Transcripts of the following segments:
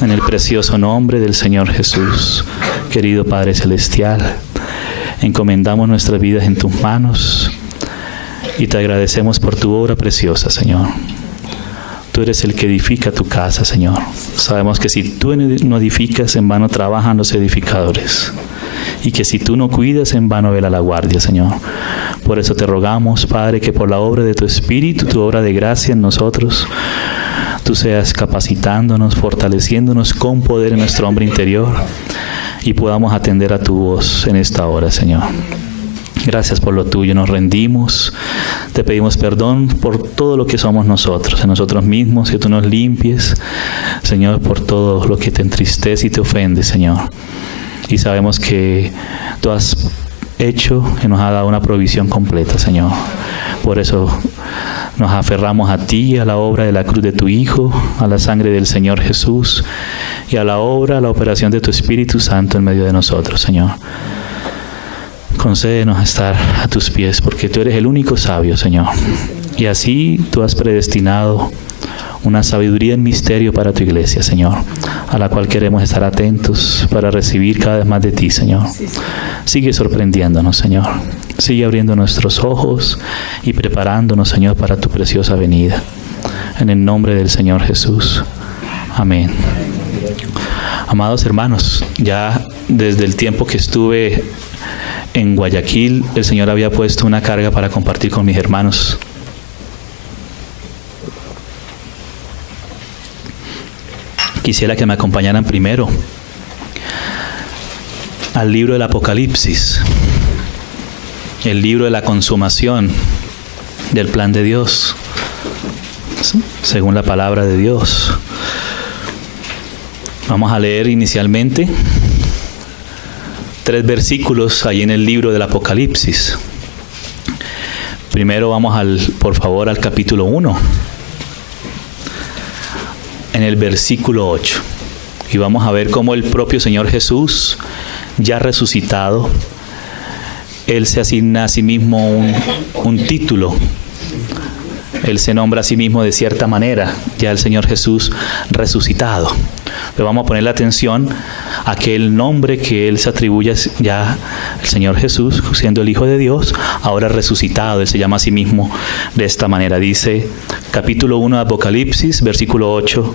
En el precioso nombre del Señor Jesús, querido Padre Celestial, encomendamos nuestras vidas en tus manos y te agradecemos por tu obra preciosa, Señor. Tú eres el que edifica tu casa, Señor. Sabemos que si tú no edificas, en vano trabajan los edificadores. Y que si tú no cuidas, en vano vela la guardia, Señor. Por eso te rogamos, Padre, que por la obra de tu Espíritu, tu obra de gracia en nosotros, tú seas capacitándonos, fortaleciéndonos con poder en nuestro hombre interior y podamos atender a tu voz en esta hora, Señor. Gracias por lo tuyo, nos rendimos, te pedimos perdón por todo lo que somos nosotros, en nosotros mismos, que tú nos limpies, Señor, por todo lo que te entristece y te ofende, Señor. Y sabemos que tú has hecho y nos has dado una provisión completa, Señor. Por eso nos aferramos a ti, a la obra de la cruz de tu Hijo, a la sangre del Señor Jesús y a la obra, a la operación de tu Espíritu Santo en medio de nosotros, Señor. Concédenos estar a tus pies, porque tú eres el único sabio, Señor. Y así tú has predestinado una sabiduría en misterio para tu iglesia, Señor, a la cual queremos estar atentos para recibir cada vez más de ti, Señor. Sigue sorprendiéndonos, Señor. Sigue abriendo nuestros ojos y preparándonos, Señor, para tu preciosa venida. En el nombre del Señor Jesús. Amén. Amados hermanos, ya desde el tiempo que estuve en Guayaquil, el Señor había puesto una carga para compartir con mis hermanos. Quisiera que me acompañaran primero al libro del Apocalipsis, el libro de la consumación del plan de Dios, según la palabra de Dios. Vamos a leer inicialmente 3 versículos ahí en el libro del Apocalipsis. Primero vamos por favor al capítulo 1, en el versículo 8. Y vamos a ver cómo el propio Señor Jesús, ya resucitado, Él se asigna a sí mismo un título. Él se nombra a sí mismo de cierta manera, ya el Señor Jesús resucitado. Pero vamos a poner la atención a que el nombre que Él se atribuye ya el Señor Jesús, siendo el Hijo de Dios, ahora resucitado. Él se llama a sí mismo de esta manera. Dice, capítulo 1 de Apocalipsis, versículo 8,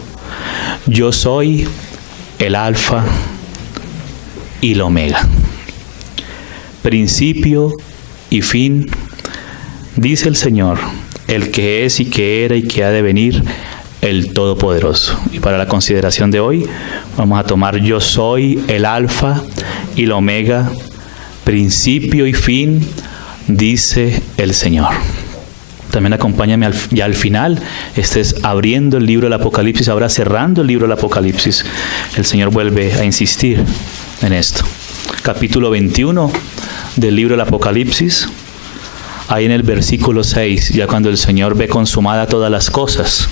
yo soy el Alfa y el Omega, principio y fin, dice el Señor, el que es y que era y que ha de venir, el Todopoderoso. Y para la consideración de hoy, vamos a tomar yo soy el Alfa y el Omega, principio y fin, dice el Señor. También acompáñame ya al final, estés abriendo el libro del Apocalipsis, ahora cerrando el libro del Apocalipsis. El Señor vuelve a insistir en esto. Capítulo 21 del libro del Apocalipsis, ahí en el versículo 6, ya cuando el Señor ve consumada todas las cosas.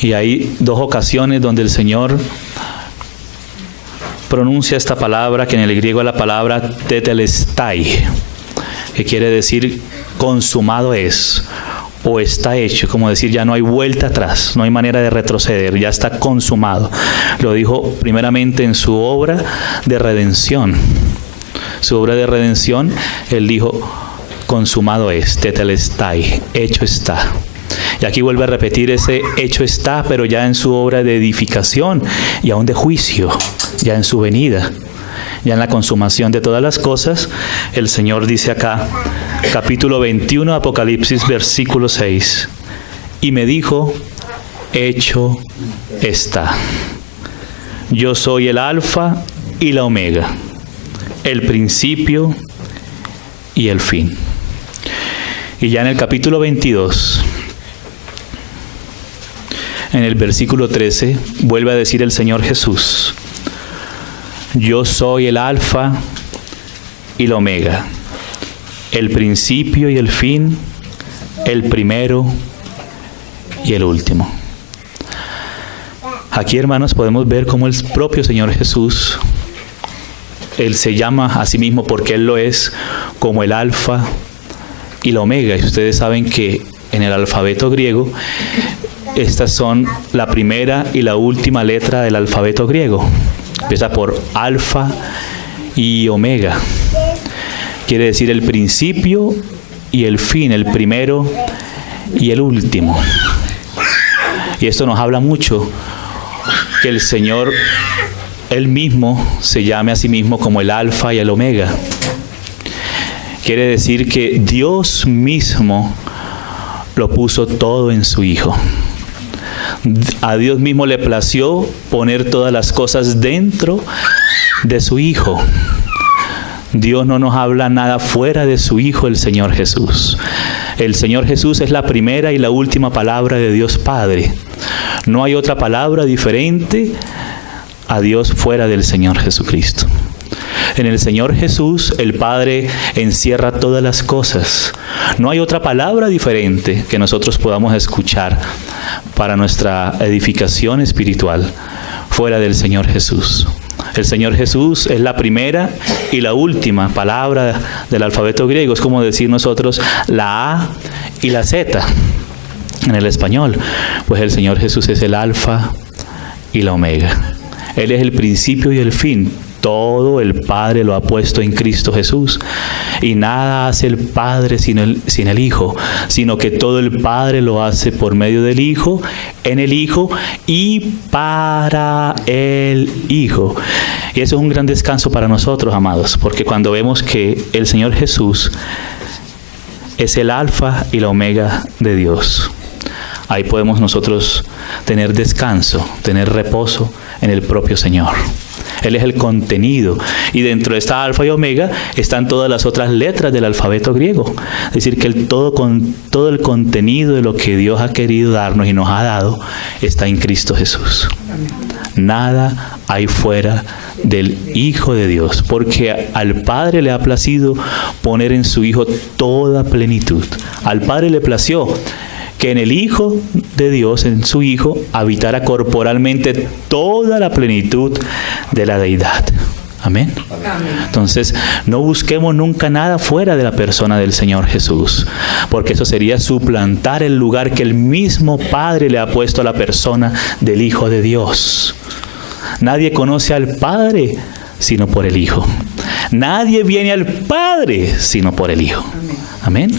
Y hay 2 ocasiones donde el Señor pronuncia esta palabra, que en el griego es la palabra tetelestai, que quiere decir consumado es, o está hecho, como decir ya no hay vuelta atrás, no hay manera de retroceder, ya está consumado. Lo dijo primeramente en su obra de redención. Su obra de redención, Él dijo, consumado es, tetelestai, hecho está. Y aquí vuelve a repetir ese hecho está, pero ya en su obra de edificación y aún de juicio, ya en su venida, ya en la consumación de todas las cosas. El Señor dice acá, capítulo 21, Apocalipsis, versículo 6, y me dijo, hecho está. Yo soy el Alfa y la Omega, el principio y el fin. Y ya en el capítulo 22, en el versículo 13, vuelve a decir el Señor Jesús, yo soy el Alfa y la Omega, el principio y el fin, el primero y el último. Aquí, hermanos, podemos ver cómo el propio Señor Jesús, Él se llama a sí mismo, porque Él lo es, como el Alfa y la Omega. Y ustedes saben que en el alfabeto griego, estas son la primera y la última letra del alfabeto griego. Empieza por alfa y omega. Quiere decir el principio y el fin, el primero y el último. Y esto nos habla mucho que el Señor, Él mismo, se llame a sí mismo como el alfa y el omega. Quiere decir que Dios mismo lo puso todo en su Hijo. A Dios mismo le plació poner todas las cosas dentro de su Hijo. Dios no nos habla nada fuera de su Hijo, el Señor Jesús. El Señor Jesús es la primera y la última palabra de Dios Padre. No hay otra palabra diferente a Dios fuera del Señor Jesucristo. En el Señor Jesús, el Padre encierra todas las cosas. No hay otra palabra diferente que nosotros podamos escuchar para nuestra edificación espiritual fuera del Señor Jesús. El Señor Jesús es la primera y la última palabra del alfabeto griego. Es como decir nosotros la A y la Z en el español. Pues el Señor Jesús es el alfa y la omega. Él es el principio y el fin. Todo el Padre lo ha puesto en Cristo Jesús. Y nada hace el Padre sin el Hijo, sino que todo el Padre lo hace por medio del Hijo, en el Hijo y para el Hijo. Y eso es un gran descanso para nosotros, amados, porque cuando vemos que el Señor Jesús es el alfa y la omega de Dios, ahí podemos nosotros tener descanso, tener reposo en el propio Señor. Él es el contenido, y dentro de esta alfa y omega están todas las otras letras del alfabeto griego. Es decir, que todo el contenido de lo que Dios ha querido darnos y nos ha dado está en Cristo Jesús. Nada hay fuera del Hijo de Dios, porque al Padre le ha placido poner en su Hijo toda plenitud. Al Padre le plació que en el Hijo de Dios, en su Hijo, habitara corporalmente toda la plenitud de la deidad. Amén. Entonces, no busquemos nunca nada fuera de la persona del Señor Jesús, porque eso sería suplantar el lugar que el mismo Padre le ha puesto a la persona del Hijo de Dios. Nadie conoce al Padre sino por el Hijo. Nadie viene al Padre sino por el Hijo. Amén.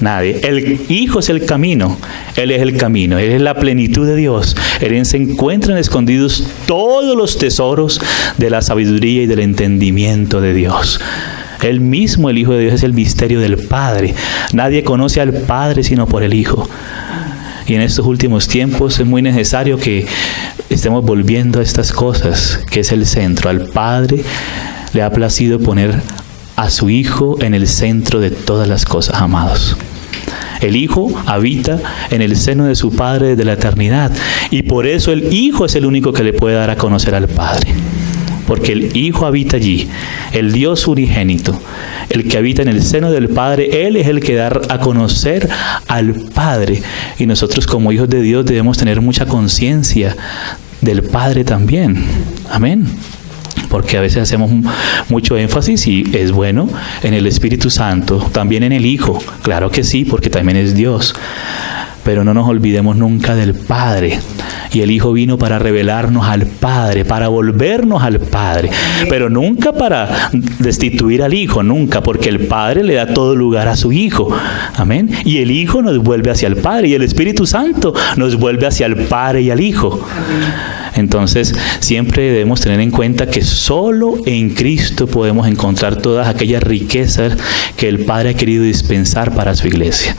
Nadie. El Hijo es el camino. Él es el camino. Él es la plenitud de Dios. En él se encuentran escondidos todos los tesoros de la sabiduría y del entendimiento de Dios. Él mismo, el Hijo de Dios, es el misterio del Padre. Nadie conoce al Padre sino por el Hijo. Y en estos últimos tiempos es muy necesario que estemos volviendo a estas cosas, que es el centro. Al Padre le ha placido poner a su Hijo en el centro de todas las cosas, amados. El Hijo habita en el seno de su Padre desde la eternidad, y por eso el Hijo es el único que le puede dar a conocer al Padre, porque el Hijo habita allí, el Dios unigénito, el que habita en el seno del Padre. Él es el que da a conocer al Padre, y nosotros como hijos de Dios debemos tener mucha conciencia del Padre también. Amén. Porque a veces hacemos mucho énfasis, y es bueno, en el Espíritu Santo, también en el Hijo. Claro que sí, porque también es Dios. Pero no nos olvidemos nunca del Padre. Y el Hijo vino para revelarnos al Padre, para volvernos al Padre. Pero nunca para destituir al Hijo, nunca, porque el Padre le da todo lugar a su Hijo. Amén. Y el Hijo nos vuelve hacia el Padre, y el Espíritu Santo nos vuelve hacia el Padre y al Hijo. Amén. Entonces, siempre debemos tener en cuenta que solo en Cristo podemos encontrar todas aquellas riquezas que el Padre ha querido dispensar para su iglesia.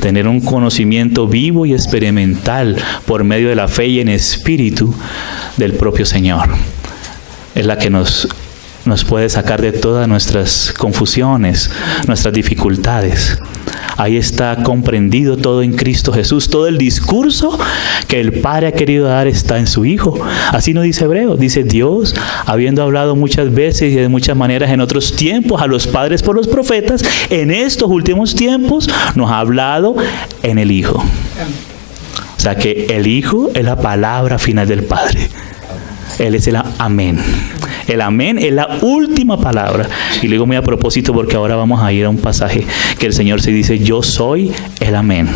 Tener un conocimiento vivo y experimental por medio de la fe y en espíritu del propio Señor. Es la que nos puede sacar de todas nuestras confusiones, nuestras dificultades. Ahí está comprendido todo en Cristo Jesús. Todo el discurso que el Padre ha querido dar está en su Hijo. Así nos dice Hebreos. Dice: Dios, habiendo hablado muchas veces y de muchas maneras en otros tiempos a los padres por los profetas, en estos últimos tiempos nos ha hablado en el Hijo. O sea que el Hijo es la palabra final del Padre. Él es el amén. El amén es la última palabra. Y lo digo muy a propósito porque ahora vamos a ir a un pasaje que el Señor se dice: yo soy el amén.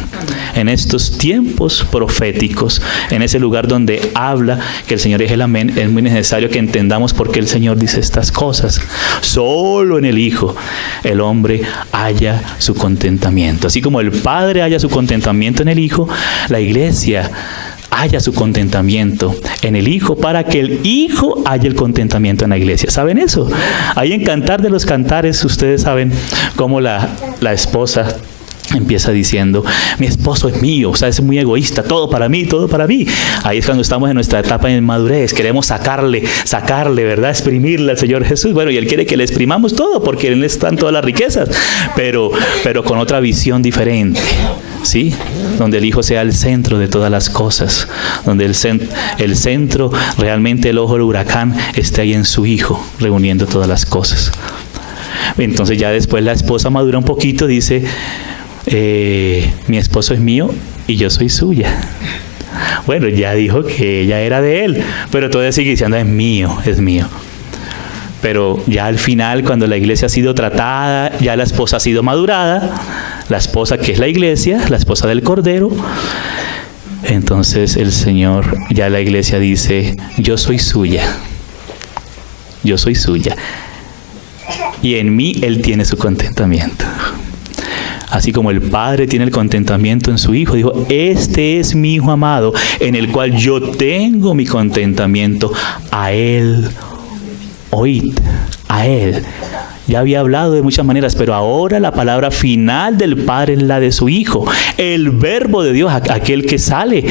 en estos tiempos proféticos, en ese lugar donde habla que el Señor es el amén, es muy necesario que entendamos por qué el Señor dice estas cosas. Solo en el Hijo el hombre halla su contentamiento. Así como el Padre halla su contentamiento en el Hijo, la Iglesia haya su contentamiento en el Hijo para que el Hijo haya el contentamiento en la Iglesia. ¿Saben eso? Ahí en Cantar de los Cantares, ustedes saben cómo la esposa empieza diciendo, mi esposo es mío, o sea, es muy egoísta, todo para mí, todo para mí. Ahí es cuando estamos en nuestra etapa de madurez, queremos sacarle, ¿verdad? Exprimirle al Señor Jesús. Bueno, y Él quiere que le exprimamos todo, porque en Él están todas las riquezas, pero con otra visión diferente, ¿sí? Donde el Hijo sea el centro de todas las cosas, donde el centro, realmente el ojo del huracán, esté ahí en su Hijo, reuniendo todas las cosas. Entonces ya después la esposa madura un poquito, dice, mi esposo es mío y yo soy suya. Bueno, ya dijo que ella era de él, pero todavía sigue diciendo, es mío, es mío. Pero ya al final, cuando la iglesia ha sido tratada, ya la esposa ha sido madurada, la esposa que es la iglesia, la esposa del Cordero, entonces el Señor, ya la iglesia dice, yo soy suya, yo soy suya. Y en mí Él tiene su contentamiento. Así como el Padre tiene el contentamiento en su Hijo, dijo, este es mi Hijo amado, en el cual yo tengo mi contentamiento. A Él oíd, a Él. Ya había hablado de muchas maneras, pero ahora la palabra final del Padre es la de su Hijo. El Verbo de Dios, aquel que sale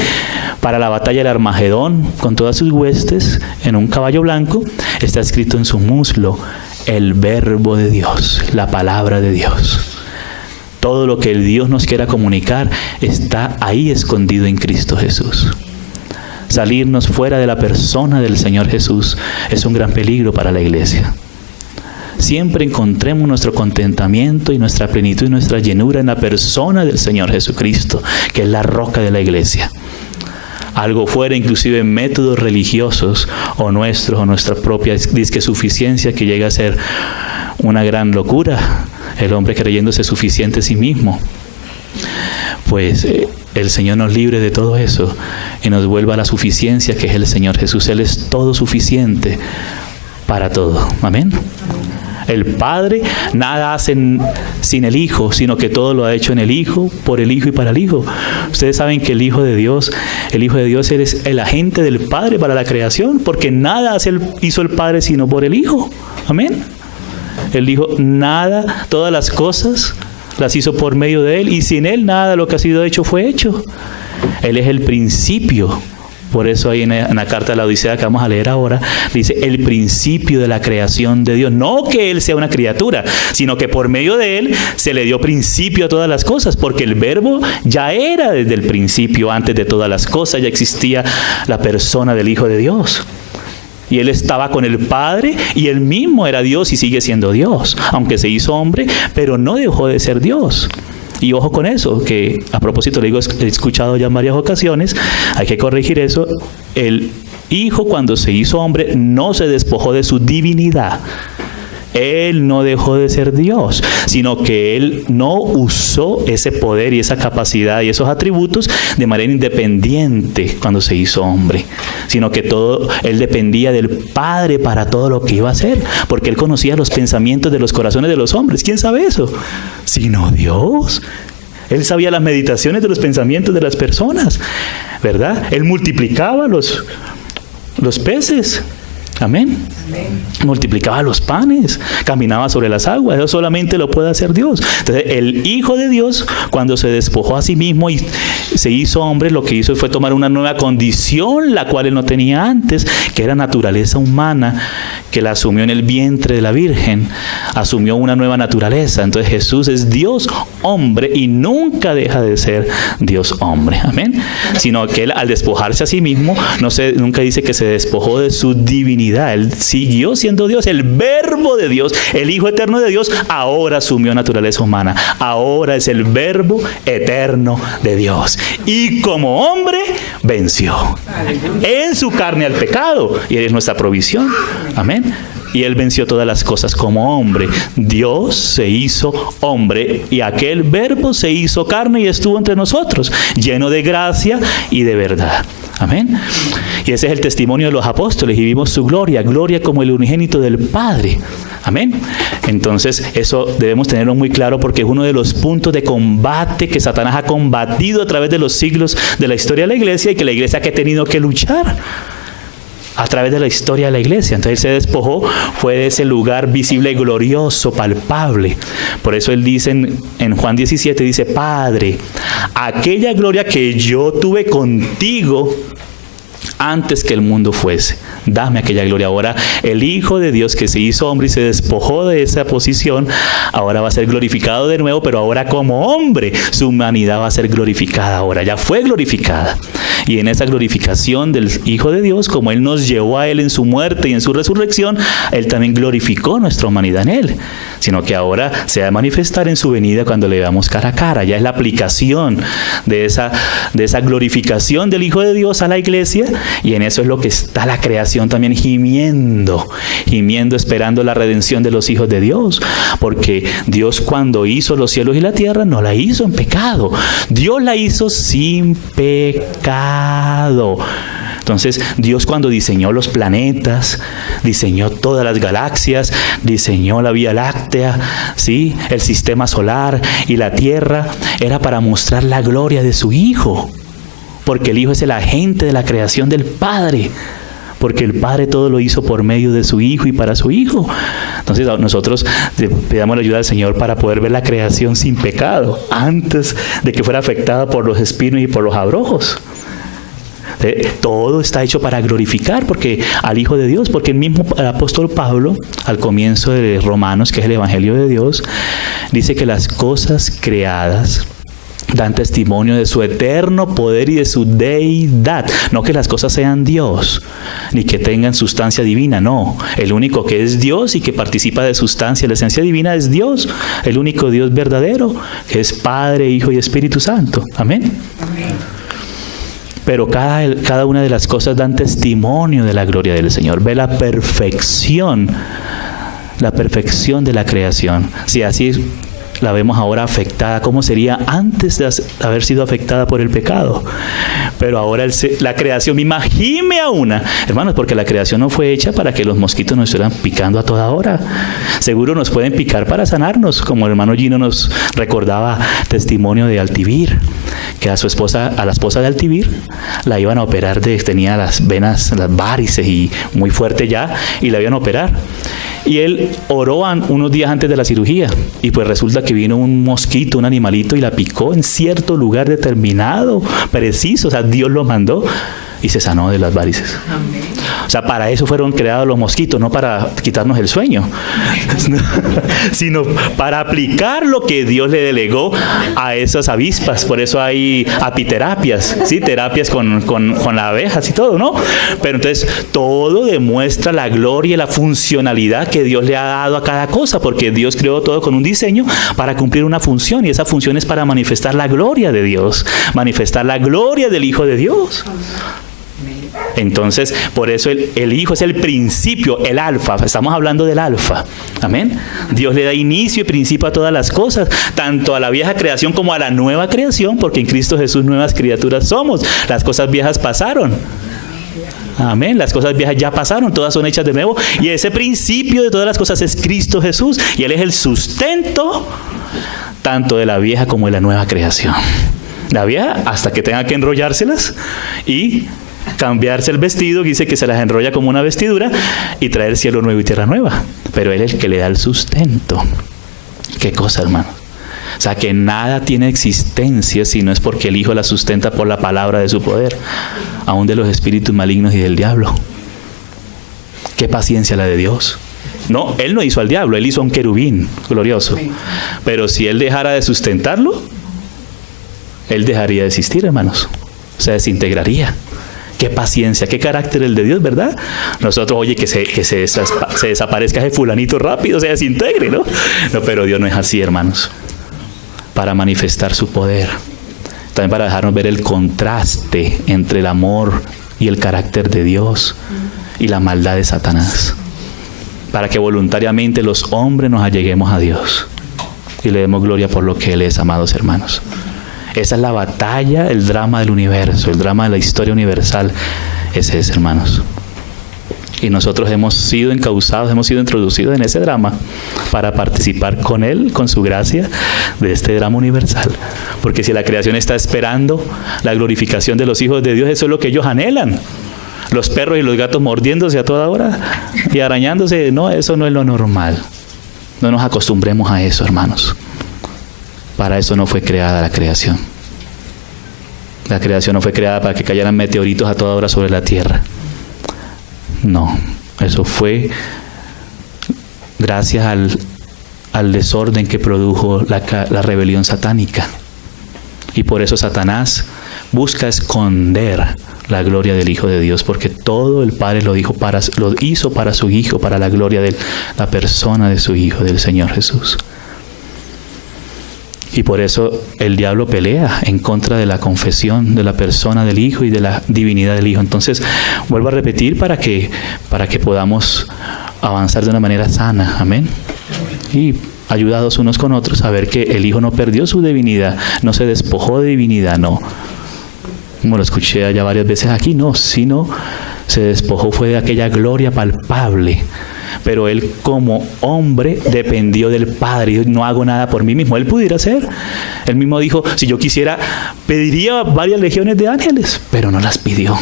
para la batalla del Armagedón con todas sus huestes en un caballo blanco, está escrito en su muslo, el Verbo de Dios, la palabra de Dios. Todo lo que el Dios nos quiera comunicar está ahí escondido en Cristo Jesús. Salirnos fuera de la persona del Señor Jesús es un gran peligro para la iglesia. Siempre encontremos nuestro contentamiento y nuestra plenitud y nuestra llenura en la persona del Señor Jesucristo, que es la roca de la iglesia. Algo fuera, inclusive en métodos religiosos o nuestros o nuestra propia disque suficiencia, que llega a ser una gran locura. El hombre creyéndose suficiente a sí mismo. Pues el Señor nos libre de todo eso y nos vuelva a la suficiencia que es el Señor Jesús. Él es todo suficiente para todo. Amén. El Padre nada hace sin el Hijo, sino que todo lo ha hecho en el Hijo, por el Hijo y para el Hijo. Ustedes saben que el Hijo de Dios es el agente del Padre para la creación, porque nada hizo el Padre sino por el Hijo. Amén. Él dijo, nada, todas las cosas las hizo por medio de Él, y sin Él nada de lo que ha sido hecho fue hecho. Él es el principio. Por eso ahí en la carta de la Odisea que vamos a leer ahora, dice el principio de la creación de Dios. No que Él sea una criatura, sino que por medio de Él se le dio principio a todas las cosas, porque el Verbo ya era desde el principio, antes de todas las cosas, ya existía la persona del Hijo de Dios. Y Él estaba con el Padre y Él mismo era Dios y sigue siendo Dios, aunque se hizo hombre, pero no dejó de ser Dios. Y ojo con eso, que a propósito le digo, he escuchado ya en varias ocasiones, hay que corregir eso. El Hijo, cuando se hizo hombre, no se despojó de su divinidad. Él no dejó de ser Dios, sino que Él no usó ese poder y esa capacidad y esos atributos de manera independiente cuando se hizo hombre, sino que Él dependía del Padre para todo lo que iba a hacer, porque Él conocía los pensamientos de los corazones de los hombres. ¿Quién sabe eso? Sino Dios. Él sabía las meditaciones de los pensamientos de las personas, ¿verdad? Él multiplicaba los peces. Amén. Multiplicaba los panes, caminaba sobre las aguas. Eso solamente lo puede hacer Dios. Entonces el Hijo de Dios, cuando se despojó a sí mismo y se hizo hombre, lo que hizo fue tomar una nueva condición, la cual Él no tenía antes, que era naturaleza humana, que la asumió en el vientre de la Virgen. Asumió una nueva naturaleza. Entonces Jesús es Dios hombre y nunca deja de ser Dios hombre. Amén. Sino que Él, al despojarse a sí mismo, nunca dice que se despojó de su divinidad. Él siguió siendo Dios, el Verbo de Dios, el Hijo eterno de Dios, ahora asumió naturaleza humana. Ahora es el Verbo eterno de Dios. Y como hombre, venció en su carne al pecado. Y Él es nuestra provisión. Amén. y Él venció todas las cosas como hombre. Dios se hizo hombre y aquel verbo se hizo carne y estuvo entre nosotros, lleno de gracia y de verdad. Amén. Y ese es el testimonio de los apóstoles y vimos su gloria, gloria como el unigénito del Padre. Amén. Entonces eso debemos tenerlo muy claro porque es uno de los puntos de combate que Satanás ha combatido a través de los siglos de la historia de la iglesia y que la iglesia ha tenido que luchar a través de la historia de la iglesia. Entonces Él se despojó, fue de ese lugar visible, glorioso, palpable. Por eso Él dice en Juan 17, dice: Padre, aquella gloria que yo tuve contigo antes que el mundo fuese, dame aquella gloria. Ahora el Hijo de Dios que se hizo hombre y se despojó de esa posición, ahora va a ser glorificado de nuevo, pero ahora como hombre, su humanidad va a ser glorificada. Ahora ya fue glorificada. Y en esa glorificación del Hijo de Dios, como Él nos llevó a Él en su muerte y en su resurrección, Él también glorificó nuestra humanidad en Él. Sino que ahora se va a manifestar en su venida cuando le veamos cara a cara. Ya es la aplicación de esa glorificación del Hijo de Dios a la iglesia. Y en eso es lo que está la creación también gimiendo, esperando la redención de los hijos de Dios. Porque Dios, cuando hizo los cielos y la tierra, no la hizo en pecado. Dios la hizo sin pecado. Entonces, Dios, cuando diseñó los planetas, diseñó todas las galaxias, diseñó la Vía Láctea, ¿sí?, el sistema solar y la tierra, era para mostrar la gloria de su Hijo. Porque el Hijo es el agente de la creación del Padre. Porque el Padre todo lo hizo por medio de su Hijo y para su Hijo. Entonces nosotros pedimos la ayuda del Señor para poder ver la creación sin pecado, antes de que fuera afectada por los espinos y por los abrojos. Todo está hecho para glorificar al Hijo de Dios, porque el mismo apóstol Pablo, al comienzo de Romanos, que es el Evangelio de Dios, dice que las cosas creadas dan testimonio de su eterno poder y de su deidad. No que las cosas sean Dios, ni que tengan sustancia divina, no. El único que es Dios y que participa de sustancia, la esencia divina, es Dios, el único Dios verdadero, que es Padre, Hijo y Espíritu Santo. Amén. Amén. Pero cada una de las cosas dan testimonio de la gloria del Señor. Ve la perfección de la creación. Si así la vemos ahora afectada, ¿cómo sería antes de haber sido afectada por el pecado? Pero ahora la creación misma gime a una. Hermanos, porque la creación no fue hecha para que los mosquitos nos estuvieran picando a toda hora. Seguro nos pueden picar para sanarnos, como el hermano Gino nos recordaba testimonio de Altivir, que a la esposa de Altivir la iban a operar, tenía las venas, las varices y muy fuerte ya, y la iban a operar. Y él oró unos días antes de la cirugía, y pues resulta que vino un mosquito, un animalito, y la picó en cierto lugar determinado, preciso. O sea, Dios lo mandó y se sanó de las varices. Amén. O sea, para eso fueron creados los mosquitos, no para quitarnos el sueño, sino para aplicar lo que Dios le delegó a esas avispas. Por eso hay apiterapias, ¿sí? Terapias con las abejas y todo, ¿no? Pero entonces todo demuestra la gloria y la funcionalidad que Dios le ha dado a cada cosa, porque Dios creó todo con un diseño para cumplir una función, y esa función es para manifestar la gloria de Dios, manifestar la gloria del Hijo de Dios. Entonces, por eso el Hijo es el principio, el alfa. Estamos hablando del alfa. Amén. Dios le da inicio y principio a todas las cosas, tanto a la vieja creación como a la nueva creación, porque en Cristo Jesús nuevas criaturas somos. Las cosas viejas pasaron. Amén. Las cosas viejas ya pasaron, todas son hechas de nuevo. Y ese principio de todas las cosas es Cristo Jesús. Y Él es el sustento tanto de la vieja como de la nueva creación. La vieja hasta que tenga que enrollárselas y cambiarse el vestido, dice que se las enrolla como una vestidura, y traer cielo nuevo y tierra nueva. Pero Él es el que le da el sustento. ¿Qué cosa, hermano? O sea, que nada tiene existencia si no es porque el Hijo la sustenta por la palabra de su poder, aún de los espíritus malignos y del diablo. Qué paciencia la de Dios. No, Él no hizo al diablo, Él hizo a un querubín glorioso. Pero si Él dejara de sustentarlo, Él dejaría de existir, hermanos. Se desintegraría. Qué paciencia, qué carácter el de Dios, ¿verdad? Nosotros, oye, que se desaparezca ese fulanito rápido, se desintegre, ¿no? No, pero Dios no es así, hermanos. Para manifestar su poder. También para dejarnos ver el contraste entre el amor y el carácter de Dios y la maldad de Satanás. para que voluntariamente los hombres nos alleguemos a Dios y le demos gloria por lo que Él es, amados hermanos. Esa es la batalla, el drama del universo, el drama de la historia universal. Ese es, hermanos. Y nosotros hemos sido encausados, hemos sido introducidos en ese drama para participar con Él, con su gracia, de este drama universal. Porque si la creación está esperando la glorificación de los hijos de Dios, eso es lo que ellos anhelan. Los perros y los gatos mordiéndose a toda hora y arañándose. No, eso no es lo normal. No nos acostumbremos a eso, hermanos. Para eso no fue creada la creación. La creación no fue creada para que cayeran meteoritos a toda hora sobre la tierra. No, eso fue gracias al desorden que produjo la rebelión satánica. Y por eso Satanás busca esconder la gloria del Hijo de Dios, porque todo el Padre lo hizo para su Hijo, para la gloria de la persona de su Hijo, del Señor Jesús. Y por eso el diablo pelea en contra de la confesión de la persona del Hijo y de la divinidad del Hijo. Entonces, vuelvo a repetir para que podamos avanzar de una manera sana. Amén. Y ayudados unos con otros a ver que el Hijo no perdió su divinidad, no se despojó de divinidad, no. Como lo escuché ya varias veces aquí, no, sino se despojó fue de aquella gloria palpable. Pero Él como hombre dependió del Padre. Dijo, no hago nada por mí mismo. Él pudiera hacer. Él mismo dijo, si yo quisiera, pediría varias legiones de ángeles, pero no las pidió.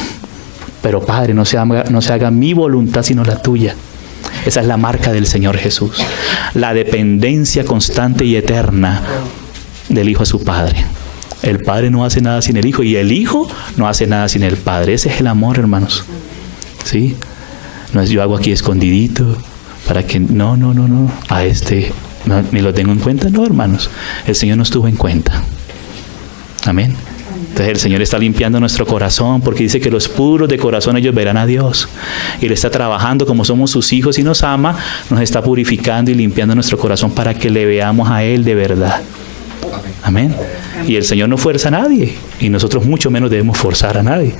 Pero Padre, no se haga mi voluntad sino la tuya. Esa es la marca del Señor Jesús. La dependencia constante y eterna del Hijo a su Padre. El Padre no hace nada sin el Hijo y el Hijo no hace nada sin el Padre. Ese es el amor, hermanos. ¿Sí? No es yo hago aquí escondidito para que no, a no, ni lo tengo en cuenta, no, hermanos. El Señor nos tuvo en cuenta. Amén. Entonces el Señor está limpiando nuestro corazón porque dice que los puros de corazón ellos verán a Dios. Y Él está trabajando como somos sus hijos y nos ama, nos está purificando y limpiando nuestro corazón para que le veamos a Él de verdad. Amén. Y el Señor no fuerza a nadie. Y nosotros mucho menos debemos forzar a nadie.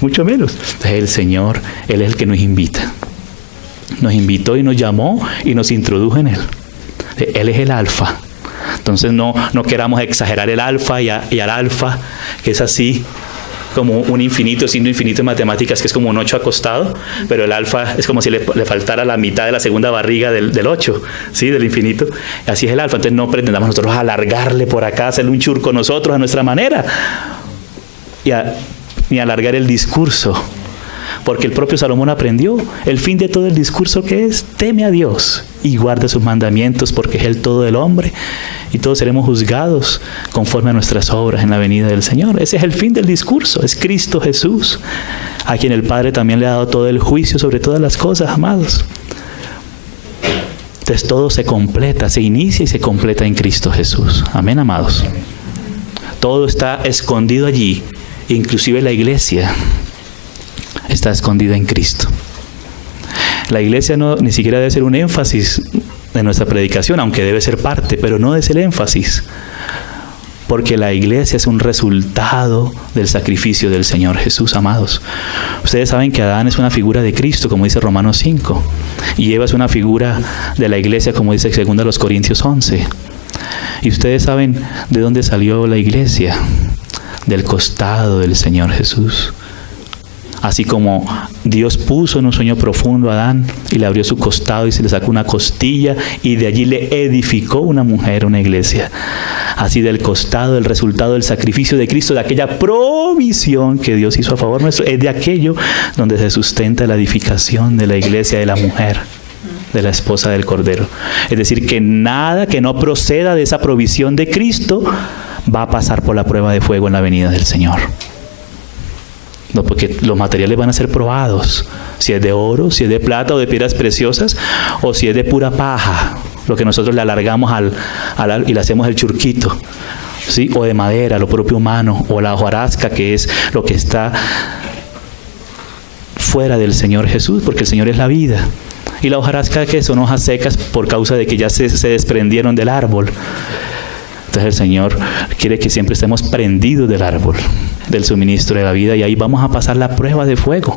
Mucho menos. Entonces el Señor, Él es el que nos invita. Nos invitó y nos llamó y nos introdujo en Él. Él es el alfa. Entonces no queramos exagerar el alfa y al alfa, que es así como un infinito, siendo infinito en matemáticas, que es como un 8 acostado, pero el alfa es como si le faltara la mitad de la segunda barriga del 8, ¿sí? Del infinito. Así es el alfa. Entonces no pretendamos nosotros alargarle por acá, hacerle un churco nosotros a nuestra manera, ni alargar el discurso, porque el propio Salomón aprendió el fin de todo el discurso, que es: teme a Dios y guarda sus mandamientos, porque es el todo del hombre, y todos seremos juzgados conforme a nuestras obras en la venida del Señor. Ese es el fin del discurso, es Cristo Jesús, a quien el Padre también le ha dado todo el juicio sobre todas las cosas, amados. Entonces todo se completa, se inicia y se completa en Cristo Jesús. Amén, amados. Todo está escondido allí, inclusive la iglesia está escondida en Cristo. La iglesia ni siquiera debe ser un énfasis de nuestra predicación, aunque debe ser parte, pero no es el énfasis, porque la iglesia es un resultado del sacrificio del Señor Jesús, amados. Ustedes saben que Adán es una figura de Cristo, como dice Romanos 5, y Eva es una figura de la iglesia, como dice 2 Corintios 11. Y ustedes saben de dónde salió la iglesia: del costado del Señor Jesús. Así como Dios puso en un sueño profundo a Adán y le abrió su costado y se le sacó una costilla y de allí le edificó una mujer, una iglesia. Así del costado, el resultado del sacrificio de Cristo, de aquella provisión que Dios hizo a favor nuestro, es de aquello donde se sustenta la edificación de la iglesia de la mujer, de la esposa del Cordero. Es decir, que nada que no proceda de esa provisión de Cristo va a pasar por la prueba de fuego en la venida del Señor. No, porque los materiales van a ser probados. Si es de oro, si es de plata o de piedras preciosas, o si es de pura paja, lo que nosotros le alargamos y le hacemos el churquito, ¿sí? O de madera, lo propio humano, o la hojarasca, que es lo que está fuera del Señor Jesús, porque el Señor es la vida. Y la hojarasca, que son hojas secas por causa de que ya se desprendieron del árbol. Entonces el Señor quiere que siempre estemos prendidos del árbol, del suministro de la vida, y ahí vamos a pasar la prueba de fuego.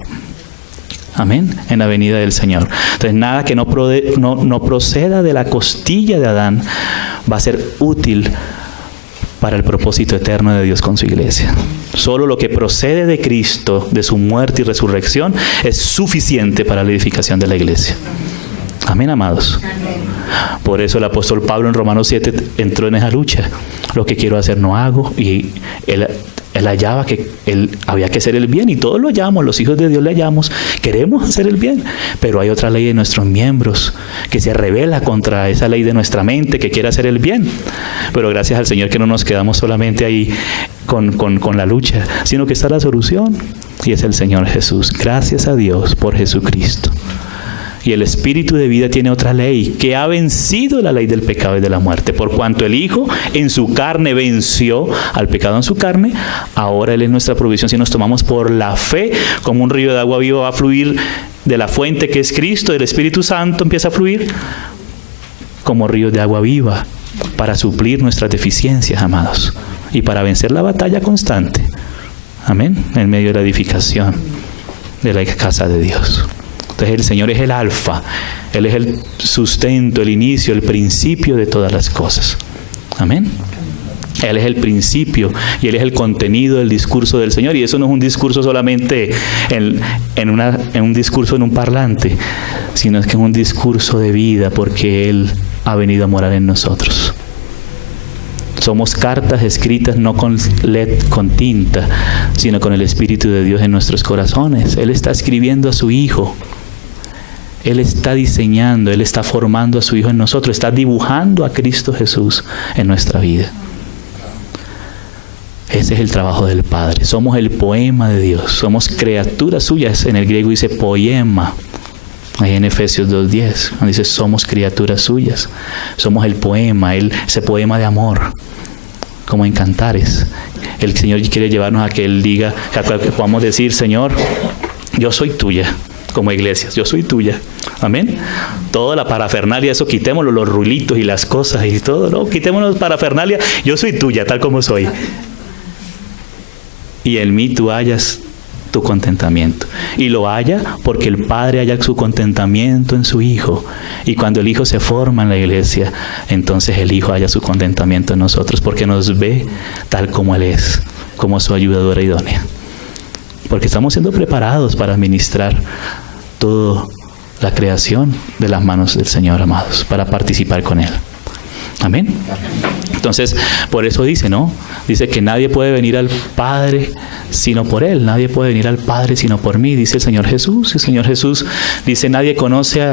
Amén, en la venida del Señor. Entonces nada que no proceda de la costilla de Adán va a ser útil para el propósito eterno de Dios con su iglesia. Solo lo que procede de Cristo, de su muerte y resurrección, es suficiente para la edificación de la iglesia. Amén, amados. Por eso el apóstol Pablo en Romanos 7 entró en esa lucha. Lo que quiero hacer no hago. Y él hallaba que había que hacer el bien, y todos lo hallamos, los hijos de Dios le hallamos, queremos hacer el bien, pero hay otra ley de nuestros miembros que se revela contra esa ley de nuestra mente que quiere hacer el bien. Pero gracias al Señor que no nos quedamos solamente ahí con la lucha, sino que está la solución, y es el Señor Jesús. Gracias a Dios por Jesucristo. Y el Espíritu de vida tiene otra ley que ha vencido la ley del pecado y de la muerte. Por cuanto el Hijo en su carne venció al pecado en su carne, ahora Él es nuestra provisión. Si nos tomamos por la fe, como un río de agua viva va a fluir de la fuente que es Cristo, del Espíritu Santo empieza a fluir como río de agua viva para suplir nuestras deficiencias, amados, y para vencer la batalla constante. Amén. En medio de la edificación de la casa de Dios. Entonces el Señor es el alfa, Él es el sustento, el inicio, el principio de todas las cosas. Amén. Él es el principio y Él es el contenido del discurso del Señor. Y eso no es un discurso solamente en un discurso en un parlante, sino es que es un discurso de vida, porque Él ha venido a morar en nosotros. Somos cartas escritas no con tinta, sino con el Espíritu de Dios en nuestros corazones. Él está escribiendo a su Hijo. Él está diseñando, Él está formando a su Hijo en nosotros, está dibujando a Cristo Jesús en nuestra vida. Ese es el trabajo del Padre. Somos el poema de Dios, somos criaturas suyas. En el griego dice poema. Ahí en Efesios 2:10, donde dice somos criaturas suyas. Somos el poema, ese poema de amor, como en Cantares. El Señor quiere llevarnos a que Él diga, que podamos decir, Señor, yo soy tuya. Como iglesias, yo soy tuya. Amén. Toda la parafernalia, eso quitémoslo, los rulitos y las cosas y todo, no, quitémonos parafernalia. Yo soy tuya, tal como soy. Y en mí tú hallas tu contentamiento. Y lo halla porque el Padre halla su contentamiento en su Hijo. Y cuando el Hijo se forma en la iglesia, entonces el Hijo halla su contentamiento en nosotros, porque nos ve tal como Él es, como su ayudadora idónea. Porque estamos siendo preparados para administrar toda la creación de las manos del Señor, amados, para participar con Él. Amén. Entonces, por eso dice, ¿no? Dice que nadie puede venir al Padre sino por Él. Nadie puede venir al Padre sino por mí, dice el Señor Jesús. El Señor Jesús dice, nadie conoce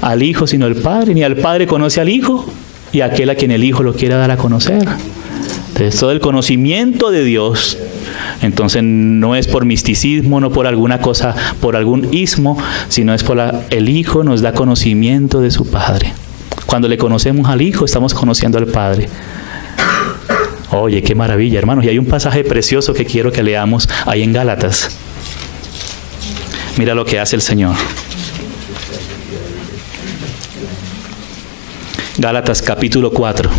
al Hijo sino el Padre, ni al Padre conoce al Hijo, y aquel a quien el Hijo lo quiera dar a conocer. Entonces, todo el conocimiento de Dios, entonces no es por misticismo, no por alguna cosa, por algún ismo, sino es por el Hijo nos da conocimiento de su Padre. Cuando le conocemos al Hijo, estamos conociendo al Padre. Oye, qué maravilla, hermanos. Y hay un pasaje precioso que quiero que leamos ahí en Gálatas. Mira lo que hace el Señor. Gálatas capítulo 4.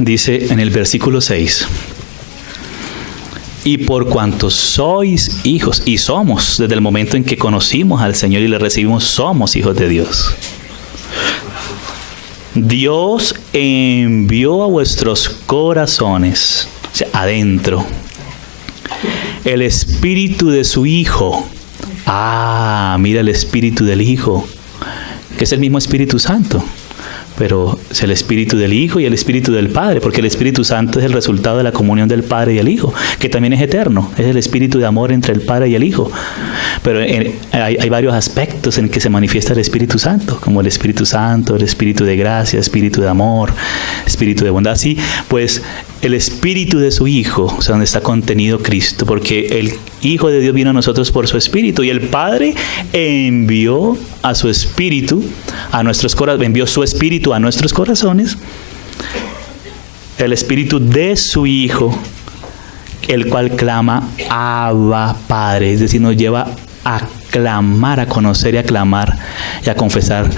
Dice en el versículo 6, y por cuanto sois hijos, y somos, desde el momento en que conocimos al Señor y le recibimos, somos hijos de Dios. Dios envió a vuestros corazones, o sea, adentro, el Espíritu de su Hijo. Mira el Espíritu del Hijo, que es el mismo Espíritu Santo. Pero es el Espíritu del Hijo y el Espíritu del Padre, porque el Espíritu Santo es el resultado de la comunión del Padre y el Hijo, que también es eterno, es el Espíritu de amor entre el Padre y el Hijo. Pero hay varios aspectos en que se manifiesta el Espíritu Santo, como el Espíritu Santo, el Espíritu de gracia, Espíritu de amor, Espíritu de bondad. Así, pues, el Espíritu de su Hijo, o sea, donde está contenido Cristo, porque el Hijo de Dios vino a nosotros por su Espíritu, y el Padre envió a su Espíritu a nuestros corazones, envió su Espíritu a nuestros corazones, el Espíritu de su Hijo, el cual clama, Abba, Padre, es decir, nos lleva a clamar, a conocer y a clamar y a confesar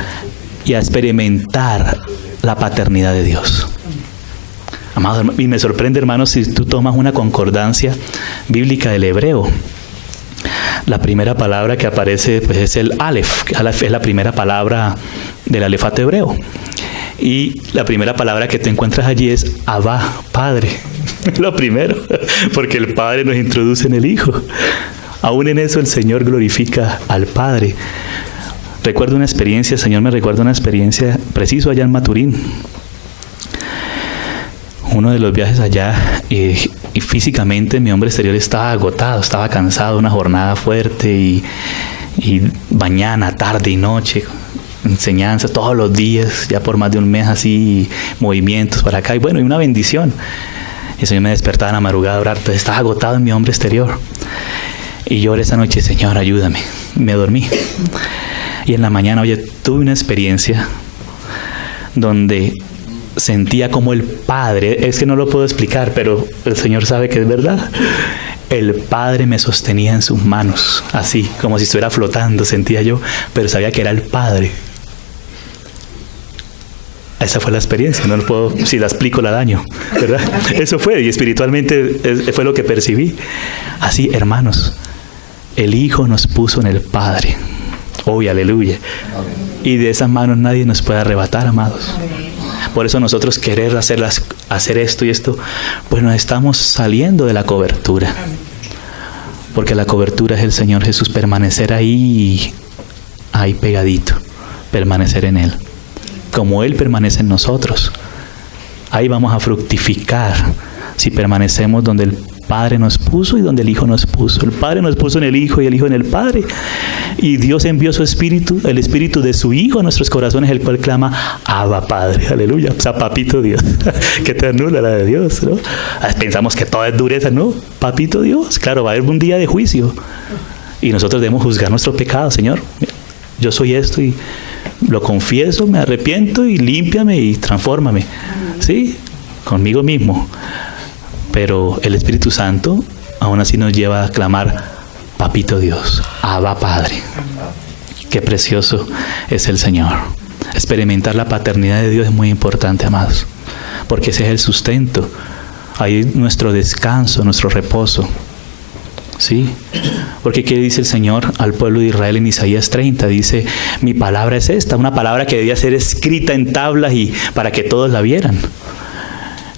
y a experimentar la paternidad de Dios. Amado, y me sorprende, hermanos, si tú tomas una concordancia bíblica del hebreo. La primera palabra que aparece pues, es el Aleph. Aleph es la primera palabra del alefato hebreo. Y la primera palabra que te encuentras allí es Abba, Padre. Lo primero, porque el Padre nos introduce en el Hijo. Aún en eso el Señor glorifica al Padre. Recuerdo una experiencia, el Señor me recuerda una experiencia preciso allá en Maturín. Uno de los viajes allá, y físicamente mi hombre exterior estaba agotado, estaba cansado, una jornada fuerte y mañana, tarde y noche, enseñanza todos los días, ya por más de un mes así, movimientos para acá, y bueno, y una bendición. Y el Señor me despertaba en la madrugada a orar, entonces estaba agotado en mi hombre exterior. Y yo oré esa noche, Señor, ayúdame. Me dormí. Y en la mañana, oye, tuve una experiencia donde sentía como el Padre, es que no lo puedo explicar, pero el Señor sabe que es verdad. El Padre me sostenía en sus manos, así, como si estuviera flotando, sentía yo, pero sabía que era el Padre. Esa fue la experiencia, no lo puedo, si la explico la daño, ¿verdad? Eso fue, y espiritualmente fue lo que percibí. Así, hermanos, el Hijo nos puso en el Padre. ¡Oh, aleluya! Y de esas manos nadie nos puede arrebatar, amados. Por eso nosotros querer hacer esto y esto, pues nos estamos saliendo de la cobertura. Porque la cobertura es el Señor Jesús, permanecer ahí pegadito, permanecer en Él. Como Él permanece en nosotros, ahí vamos a fructificar si permanecemos donde el Padre nos puso y donde el Hijo nos puso. El Padre nos puso en el Hijo y el Hijo en el Padre. Y Dios envió su Espíritu, el Espíritu de su Hijo a nuestros corazones, el cual clama, Abba Padre, aleluya. O sea, papito Dios. Qué ternura la de Dios, ¿no? Pensamos que todo es dureza, ¿no? Papito Dios. Claro, va a haber un día de juicio. Y nosotros debemos juzgar nuestro pecado, Señor. Yo soy esto y lo confieso, me arrepiento y límpiame y transfórmame. ¿Sí? Conmigo mismo. Pero el Espíritu Santo aún así nos lleva a clamar, Papito Dios, Abba Padre. Qué precioso es el Señor. Experimentar la paternidad de Dios es muy importante, amados, porque ese es el sustento. Ahí nuestro descanso, nuestro reposo. ¿Sí? Porque ¿qué dice el Señor al pueblo de Israel en Isaías 30? Dice, mi palabra es esta, una palabra que debía ser escrita en tablas y para que todos la vieran.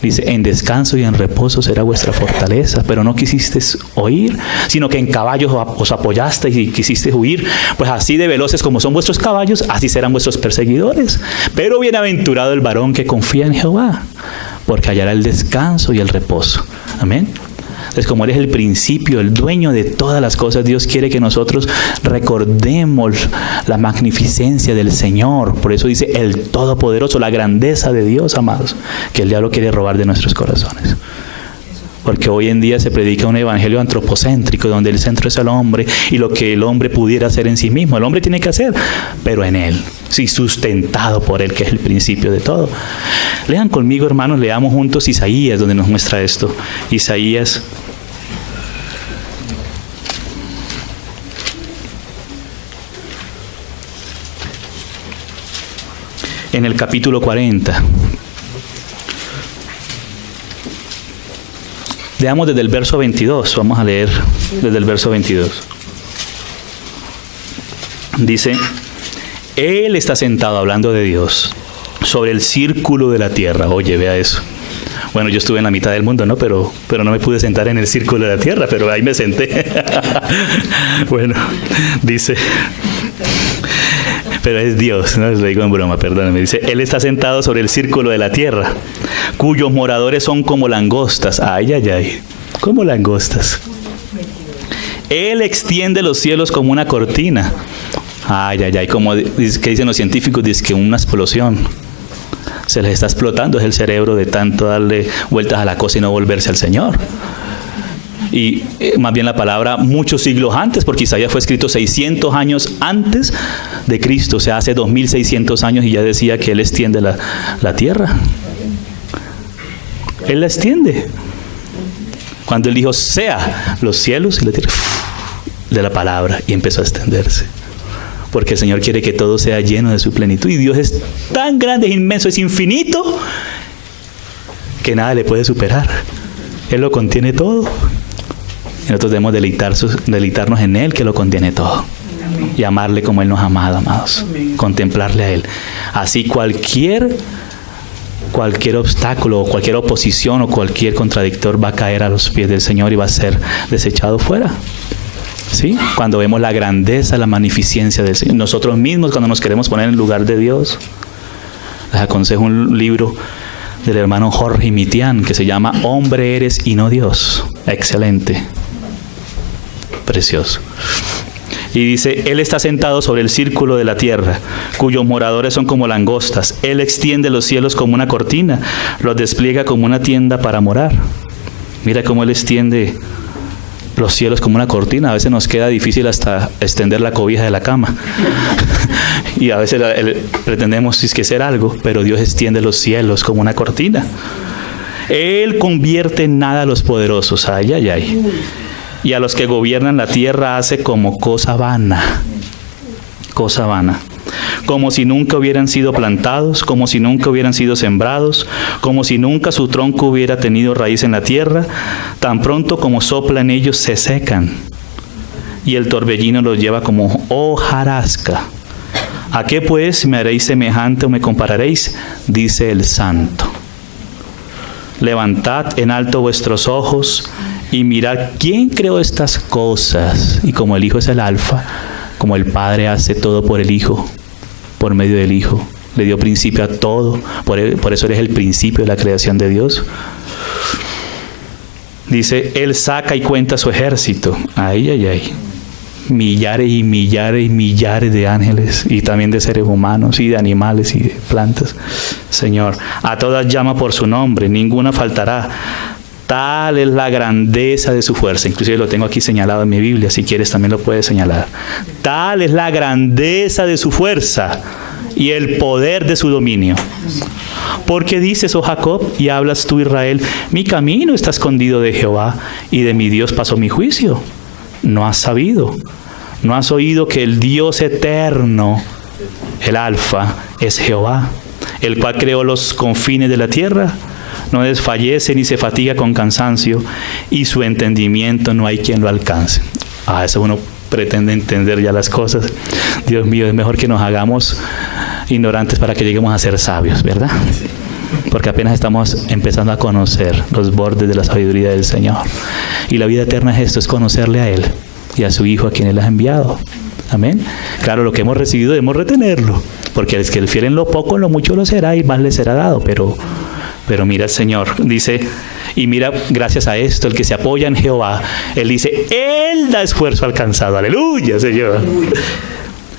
Dice, en descanso y en reposo será vuestra fortaleza, pero no quisisteis oír, sino que en caballos os apoyasteis y quisisteis huir. Pues así de veloces como son vuestros caballos, así serán vuestros perseguidores. Pero bienaventurado el varón que confía en Jehová, porque hallará el descanso y el reposo. Amén. Entonces, como Él es el principio, el dueño de todas las cosas, Dios quiere que nosotros recordemos la magnificencia del Señor. Por eso dice el Todopoderoso, la grandeza de Dios, amados, que el diablo quiere robar de nuestros corazones. Porque hoy en día se predica un evangelio antropocéntrico, donde el centro es el hombre y lo que el hombre pudiera hacer en sí mismo. El hombre tiene que hacer, pero en Él, sí, sustentado por Él, que es el principio de todo. Lean conmigo, hermanos, leamos juntos Isaías, donde nos muestra esto. Isaías. En el capítulo 40. Leamos desde el verso 22. Vamos a leer desde el verso 22. Dice, Él está sentado, hablando de Dios, sobre el círculo de la tierra. Oye, vea eso. Bueno, yo estuve en la mitad del mundo, ¿no? Pero no me pude sentar en el círculo de la tierra, pero ahí me senté. Bueno, dice... Pero es Dios, no lo digo en broma, perdóname. Dice, Él está sentado sobre el círculo de la tierra, cuyos moradores son como langostas. Ay, ay, ay, como langostas. Él extiende los cielos como una cortina. Ay, ay, ay, como que dicen los científicos, dice que una explosión. Se les está explotando, es el cerebro de tanto darle vueltas a la cosa y no volverse al Señor. Y más bien la palabra muchos siglos antes, porque Isaías fue escrito 600 años antes de Cristo, o sea, hace 2600 años, y ya decía que Él extiende la tierra. Él la extiende. Cuando Él dijo, sea los cielos y la tierra, de la palabra, y empezó a extenderse. porque el Señor quiere que todo sea lleno de su plenitud. Y Dios es tan grande, es inmenso, es infinito, que nada le puede superar. Él lo contiene todo. Y nosotros debemos deleitarnos en Él, que lo contiene todo. Y amarle como Él nos ha amado, amados. Contemplarle a Él. Así cualquier obstáculo, cualquier oposición o cualquier contradictor va a caer a los pies del Señor y va a ser desechado fuera. ¿Sí? Cuando vemos la grandeza, la magnificencia del Señor. Nosotros mismos, cuando nos queremos poner en el lugar de Dios. Les aconsejo un libro del hermano Jorge Mitián que se llama Hombre eres y no Dios. Excelente. Precioso. Y dice, Él está sentado sobre el círculo de la tierra, cuyos moradores son como langostas. Él extiende los cielos como una cortina, los despliega como una tienda para morar. Mira cómo Él extiende los cielos como una cortina. A veces nos queda difícil hasta extender la cobija de la cama. Y a veces pretendemos hacer algo, pero Dios extiende los cielos como una cortina. Él convierte en nada a los poderosos. Ay, ay, ay. Y a los que gobiernan la tierra hace como cosa vana. Cosa vana. Como si nunca hubieran sido plantados, como si nunca hubieran sido sembrados, como si nunca su tronco hubiera tenido raíz en la tierra. Tan pronto como soplan ellos se secan. Y el torbellino los lleva como hojarasca. ¿A qué pues me haréis semejante o me compararéis? Dice el Santo. Levantad en alto vuestros ojos y mirad quién creó estas cosas. Y como el Hijo es el Alfa, como el Padre hace todo por el Hijo, por medio del Hijo, le dio principio a todo. Por eso Él es el principio de la creación de Dios. Dice, Él saca y cuenta su ejército. Ay, ay, ay. Millares y millares y millares de ángeles, y también de seres humanos y de animales y de plantas. Señor, a todas llama por su nombre, ninguna faltará. Tal es la grandeza de su fuerza. Inclusive lo tengo aquí señalado en mi Biblia, si quieres también lo puedes señalar. Tal es la grandeza de su fuerza y el poder de su dominio. Porque dices, oh Jacob, y hablas tú, Israel, mi camino está escondido de Jehová, y de mi Dios pasó mi juicio. No has sabido, no has oído que el Dios eterno, el Alfa, es Jehová, el cual creó los confines de la tierra. No desfallece ni se fatiga con cansancio, y su entendimiento no hay quien lo alcance. Eso uno pretende entender ya las cosas. Dios mío, es mejor que nos hagamos ignorantes para que lleguemos a ser sabios, ¿verdad? Porque apenas estamos empezando a conocer los bordes de la sabiduría del Señor. Y la vida eterna es esto, es conocerle a Él y a su Hijo, a quien Él ha enviado. Amén. Claro, lo que hemos recibido debemos retenerlo, porque es que el fiel en lo poco, en lo mucho lo será, y más le será dado. Pero mira el Señor, dice, y mira, gracias a esto, el que se apoya en Jehová, Él dice, Él da esfuerzo al cansado. Aleluya, Señor.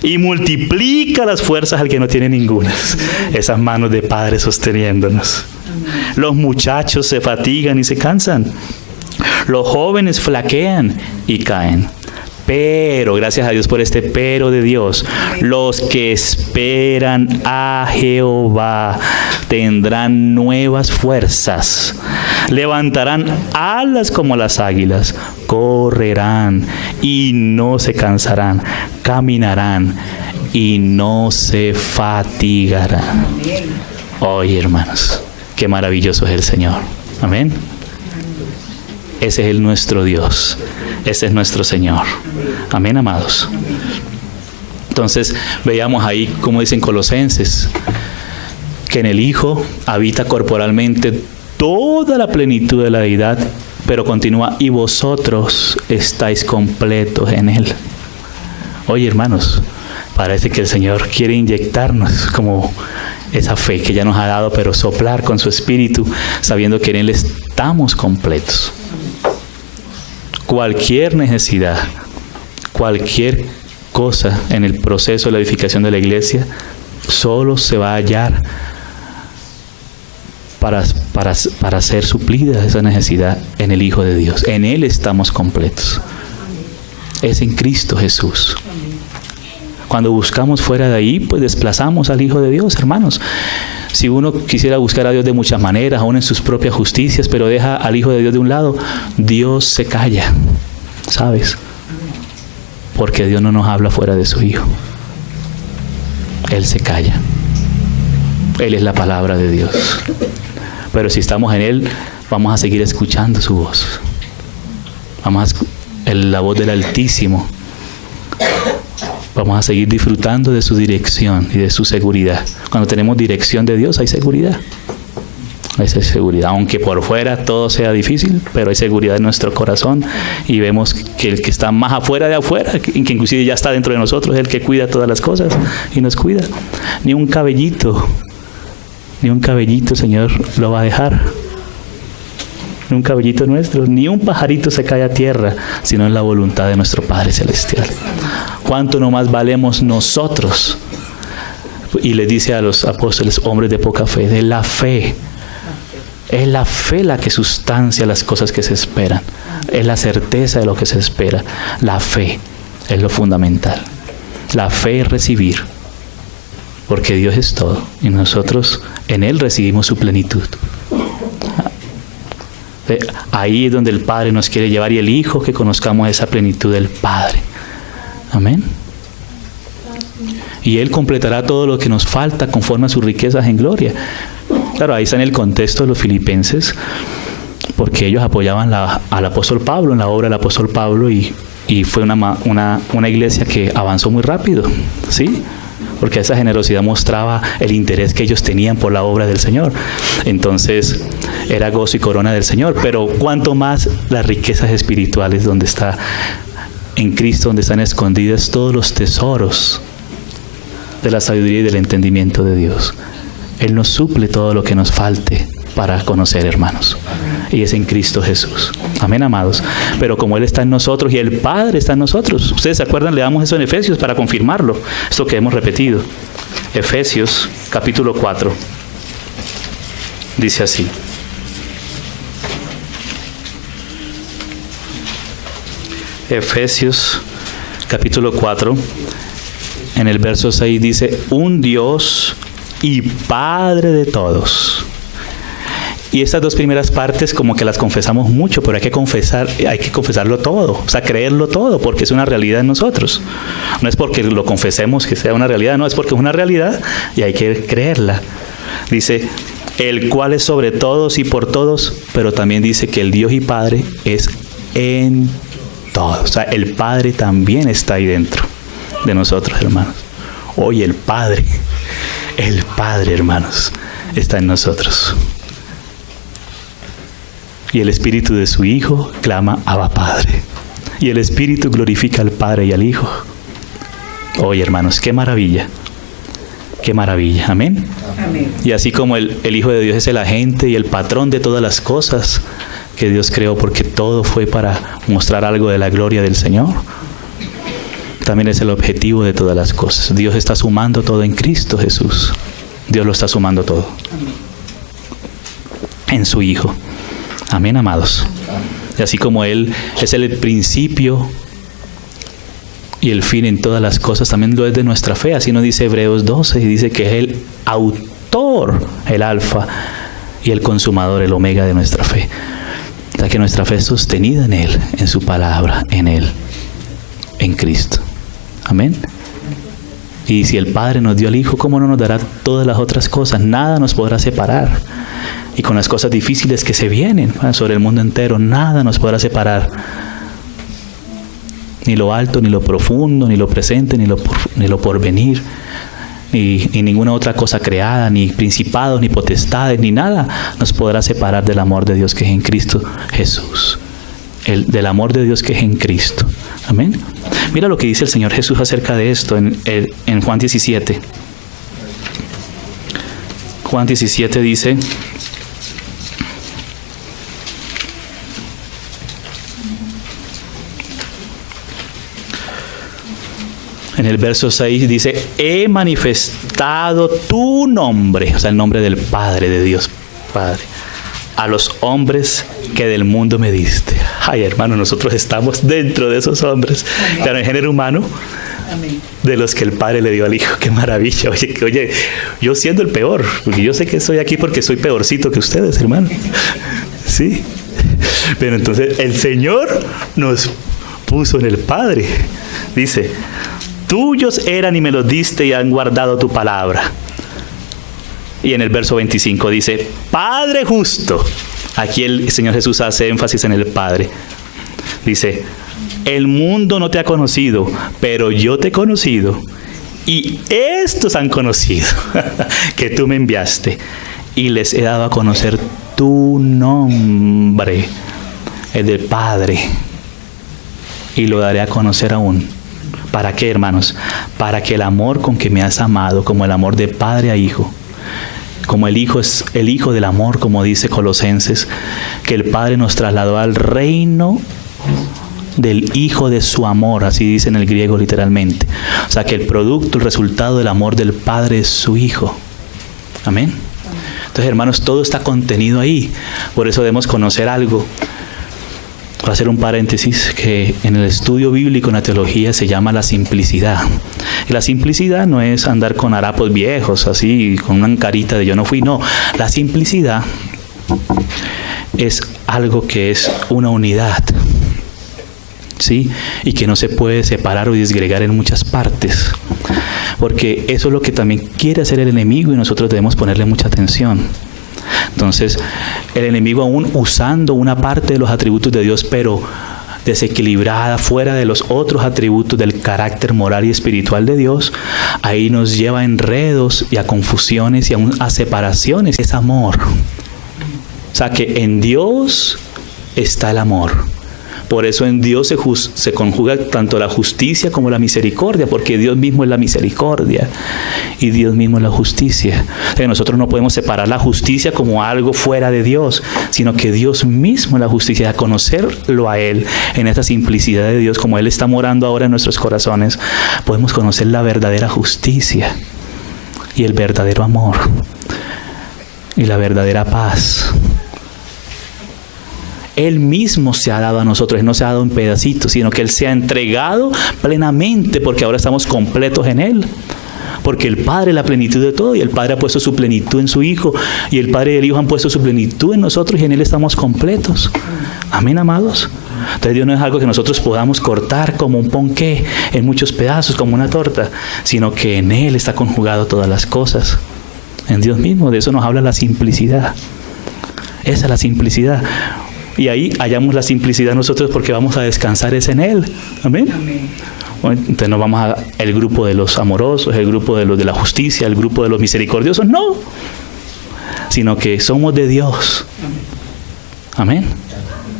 Y multiplica las fuerzas al que no tiene ninguna. Esas manos de Padre sosteniéndonos. Los muchachos se fatigan y se cansan. Los jóvenes flaquean y caen. Pero, gracias a Dios por este pero de Dios, los que esperan a Jehová tendrán nuevas fuerzas. Levantarán alas como las águilas, correrán y no se cansarán, caminarán y no se fatigarán. Oye, hermanos, qué maravilloso es el Señor. Amén. Ese es nuestro Dios. Ese es nuestro Señor. Amén, amados. Entonces, veíamos ahí, como dicen Colosenses, que en el Hijo habita corporalmente toda la plenitud de la deidad, pero continúa, y vosotros estáis completos en Él. Oye, hermanos, parece que el Señor quiere inyectarnos como esa fe que ya nos ha dado, pero soplar con su Espíritu, sabiendo que en Él estamos completos. Cualquier necesidad, cualquier cosa en el proceso de la edificación de la iglesia, solo se va a hallar para ser suplida esa necesidad en el Hijo de Dios. En Él estamos completos. Es en Cristo Jesús. Cuando buscamos fuera de ahí, pues desplazamos al Hijo de Dios, hermanos. Si uno quisiera buscar a Dios de muchas maneras, aún en sus propias justicias, pero deja al Hijo de Dios de un lado, Dios se calla, ¿sabes? Porque Dios no nos habla fuera de su Hijo. Él se calla. Él es la palabra de Dios. Pero si estamos en Él, vamos a seguir escuchando su voz. La voz del Altísimo. Vamos a seguir disfrutando de su dirección y de su seguridad. Cuando tenemos dirección de Dios, hay seguridad. Hay seguridad. Aunque por fuera todo sea difícil, pero hay seguridad en nuestro corazón. Y vemos que el que está más afuera de afuera, que inclusive ya está dentro de nosotros, es el que cuida todas las cosas y nos cuida. Ni un cabellito, Señor, lo va a dejar. Ni un cabellito nuestro, ni un pajarito se cae a tierra, sino en la voluntad de nuestro Padre Celestial. ¿Cuánto no más valemos nosotros? Y le dice a los apóstoles, hombres de poca fe, de la fe. Es la fe la que sustancia las cosas que se esperan. Es la certeza de lo que se espera. La fe es lo fundamental. La fe es recibir. Porque Dios es todo. Y nosotros en Él recibimos su plenitud. Ahí es donde el Padre nos quiere llevar y el Hijo, que conozcamos esa plenitud del Padre. Amén. Y Él completará todo lo que nos falta conforme a sus riquezas en gloria. Claro, ahí está en el contexto de los filipenses, porque ellos apoyaban al apóstol Pablo, en la obra del apóstol Pablo, y fue una iglesia que avanzó muy rápido, ¿sí? Porque esa generosidad mostraba el interés que ellos tenían por la obra del Señor. Entonces, era gozo y corona del Señor. Pero cuanto más las riquezas espirituales, donde está en Cristo, donde están escondidas todos los tesoros de la sabiduría y del entendimiento de Dios. Él nos suple todo lo que nos falte para conocer, hermanos. Y es en Cristo Jesús. Amén, amados. Pero como Él está en nosotros y el Padre está en nosotros. ¿Ustedes se acuerdan? Le damos eso en Efesios para confirmarlo. Esto que hemos repetido. Efesios capítulo 4. Dice así. Efesios capítulo 4. En el verso 6 dice, un Dios y Padre de todos. Y estas dos primeras partes como que las confesamos mucho, pero hay que confesarlo todo, o sea, creerlo todo, porque es una realidad en nosotros. No es porque lo confesemos que sea una realidad, no, es porque es una realidad y hay que creerla. Dice, el cual es sobre todos y por todos, pero también dice que el Dios y Padre es en todos. O sea, el Padre también está ahí dentro de nosotros, hermanos. Hoy el Padre, hermanos, está en nosotros. Y el Espíritu de su Hijo clama, Abba Padre. Y el Espíritu glorifica al Padre y al Hijo. Hoy, hermanos, qué maravilla. Qué maravilla. Amén. Amén. Y así como el Hijo de Dios es el agente y el patrón de todas las cosas que Dios creó, porque todo fue para mostrar algo de la gloria del Señor, también es el objetivo de todas las cosas. Dios está sumando todo en Cristo Jesús. Dios lo está sumando todo. Amén. En su Hijo. Amén, amados. Y así como Él es el principio y el fin en todas las cosas, también lo es de nuestra fe. Así nos dice Hebreos 12, y dice que es el autor, el alfa y el consumador, el omega de nuestra fe. O sea que nuestra fe es sostenida en Él, en su palabra, en Él, en Cristo. Amén. Y si el Padre nos dio al Hijo, ¿cómo no nos dará todas las otras cosas? Nada nos podrá separar. Y con las cosas difíciles que se vienen sobre el mundo entero, nada nos podrá separar. Ni lo alto, ni lo profundo, ni lo presente, ni lo porvenir, ni ninguna otra cosa creada, ni principados, ni potestades, ni nada nos podrá separar del amor de Dios que es en Cristo Jesús. Del amor de Dios que es en Cristo. Amén. Mira lo que dice el Señor Jesús acerca de esto en Juan 17. Juan 17 dice... En el verso 6 dice, he manifestado tu nombre, o sea, el nombre del Padre, de Dios Padre, a los hombres que del mundo me diste. Ay, hermano, nosotros estamos dentro de esos hombres. Amén. Claro, el género humano, amén, de los que el Padre le dio al Hijo. ¡Qué maravilla! Oye, yo siendo el peor, porque yo sé que estoy aquí porque soy peorcito que ustedes, hermano. Sí. Pero entonces el Señor nos puso en el Padre. Dice, tuyos eran y me los diste y han guardado tu palabra. Y en el verso 25 dice, Padre justo. Aquí el Señor Jesús hace énfasis en el Padre. Dice, el mundo no te ha conocido, pero yo te he conocido. Y estos han conocido que tú me enviaste. Y les he dado a conocer tu nombre, el del Padre. Y lo daré a conocer aún. ¿Para qué, hermanos? Para que el amor con que me has amado, como el amor de padre a hijo, como el hijo es el hijo del amor, como dice Colosenses, que el Padre nos trasladó al reino del hijo de su amor, así dice en el griego literalmente. O sea que el producto, el resultado del amor del Padre es su Hijo. Amén. Entonces, hermanos, todo está contenido ahí. Por eso debemos conocer algo. Voy a hacer un paréntesis que en el estudio bíblico, en la teología, se llama la simplicidad. Y la simplicidad no es andar con harapos viejos, así, con una carita de yo no fui. No, la simplicidad es algo que es una unidad, ¿sí? Y que no se puede separar o disgregar en muchas partes. Porque eso es lo que también quiere hacer el enemigo y nosotros debemos ponerle mucha atención. Entonces, el enemigo aún usando una parte de los atributos de Dios, pero desequilibrada, fuera de los otros atributos del carácter moral y espiritual de Dios, ahí nos lleva a enredos y a confusiones y aún a separaciones. Es amor. O sea que en Dios está el amor. Por eso en Dios se conjuga tanto la justicia como la misericordia, porque Dios mismo es la misericordia y Dios mismo es la justicia. O sea, nosotros no podemos separar la justicia como algo fuera de Dios, sino que Dios mismo es la justicia. A conocerlo a Él en esa simplicidad de Dios, como Él está morando ahora en nuestros corazones, podemos conocer la verdadera justicia y el verdadero amor y la verdadera paz. Él mismo se ha dado a nosotros, Él no se ha dado en pedacitos, sino que Él se ha entregado plenamente, porque ahora estamos completos en Él. Porque el Padre es la plenitud de todo, y el Padre ha puesto su plenitud en su Hijo, y el Padre y el Hijo han puesto su plenitud en nosotros, y en Él estamos completos. Amén, amados. Entonces Dios no es algo que nosotros podamos cortar como un ponqué en muchos pedazos, como una torta, sino que en Él está conjugado todas las cosas. En Dios mismo, de eso nos habla la simplicidad. Esa es la simplicidad. Y ahí hallamos la simplicidad nosotros porque vamos a descansar es en Él. Amén. Amén. Bueno, entonces no vamos a el grupo de los amorosos, el grupo de los de la justicia, el grupo de los misericordiosos, no. Sino que somos de Dios. Amén.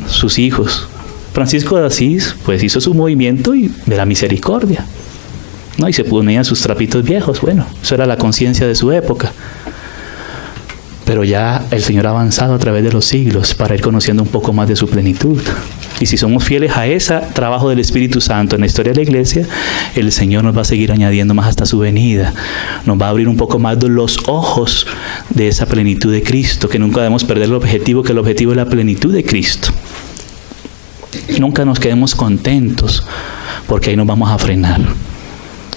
Sus hijos. Francisco de Asís, pues hizo su movimiento y de la misericordia, ¿no? Y se ponían sus trapitos viejos. Bueno, eso era la conciencia de su época. Pero ya el Señor ha avanzado a través de los siglos para ir conociendo un poco más de su plenitud. Y si somos fieles a ese trabajo del Espíritu Santo en la historia de la iglesia, el Señor nos va a seguir añadiendo más hasta su venida. Nos va a abrir un poco más los ojos de esa plenitud de Cristo, que nunca debemos perder el objetivo, que el objetivo es la plenitud de Cristo. Nunca nos quedemos contentos, porque ahí nos vamos a frenar.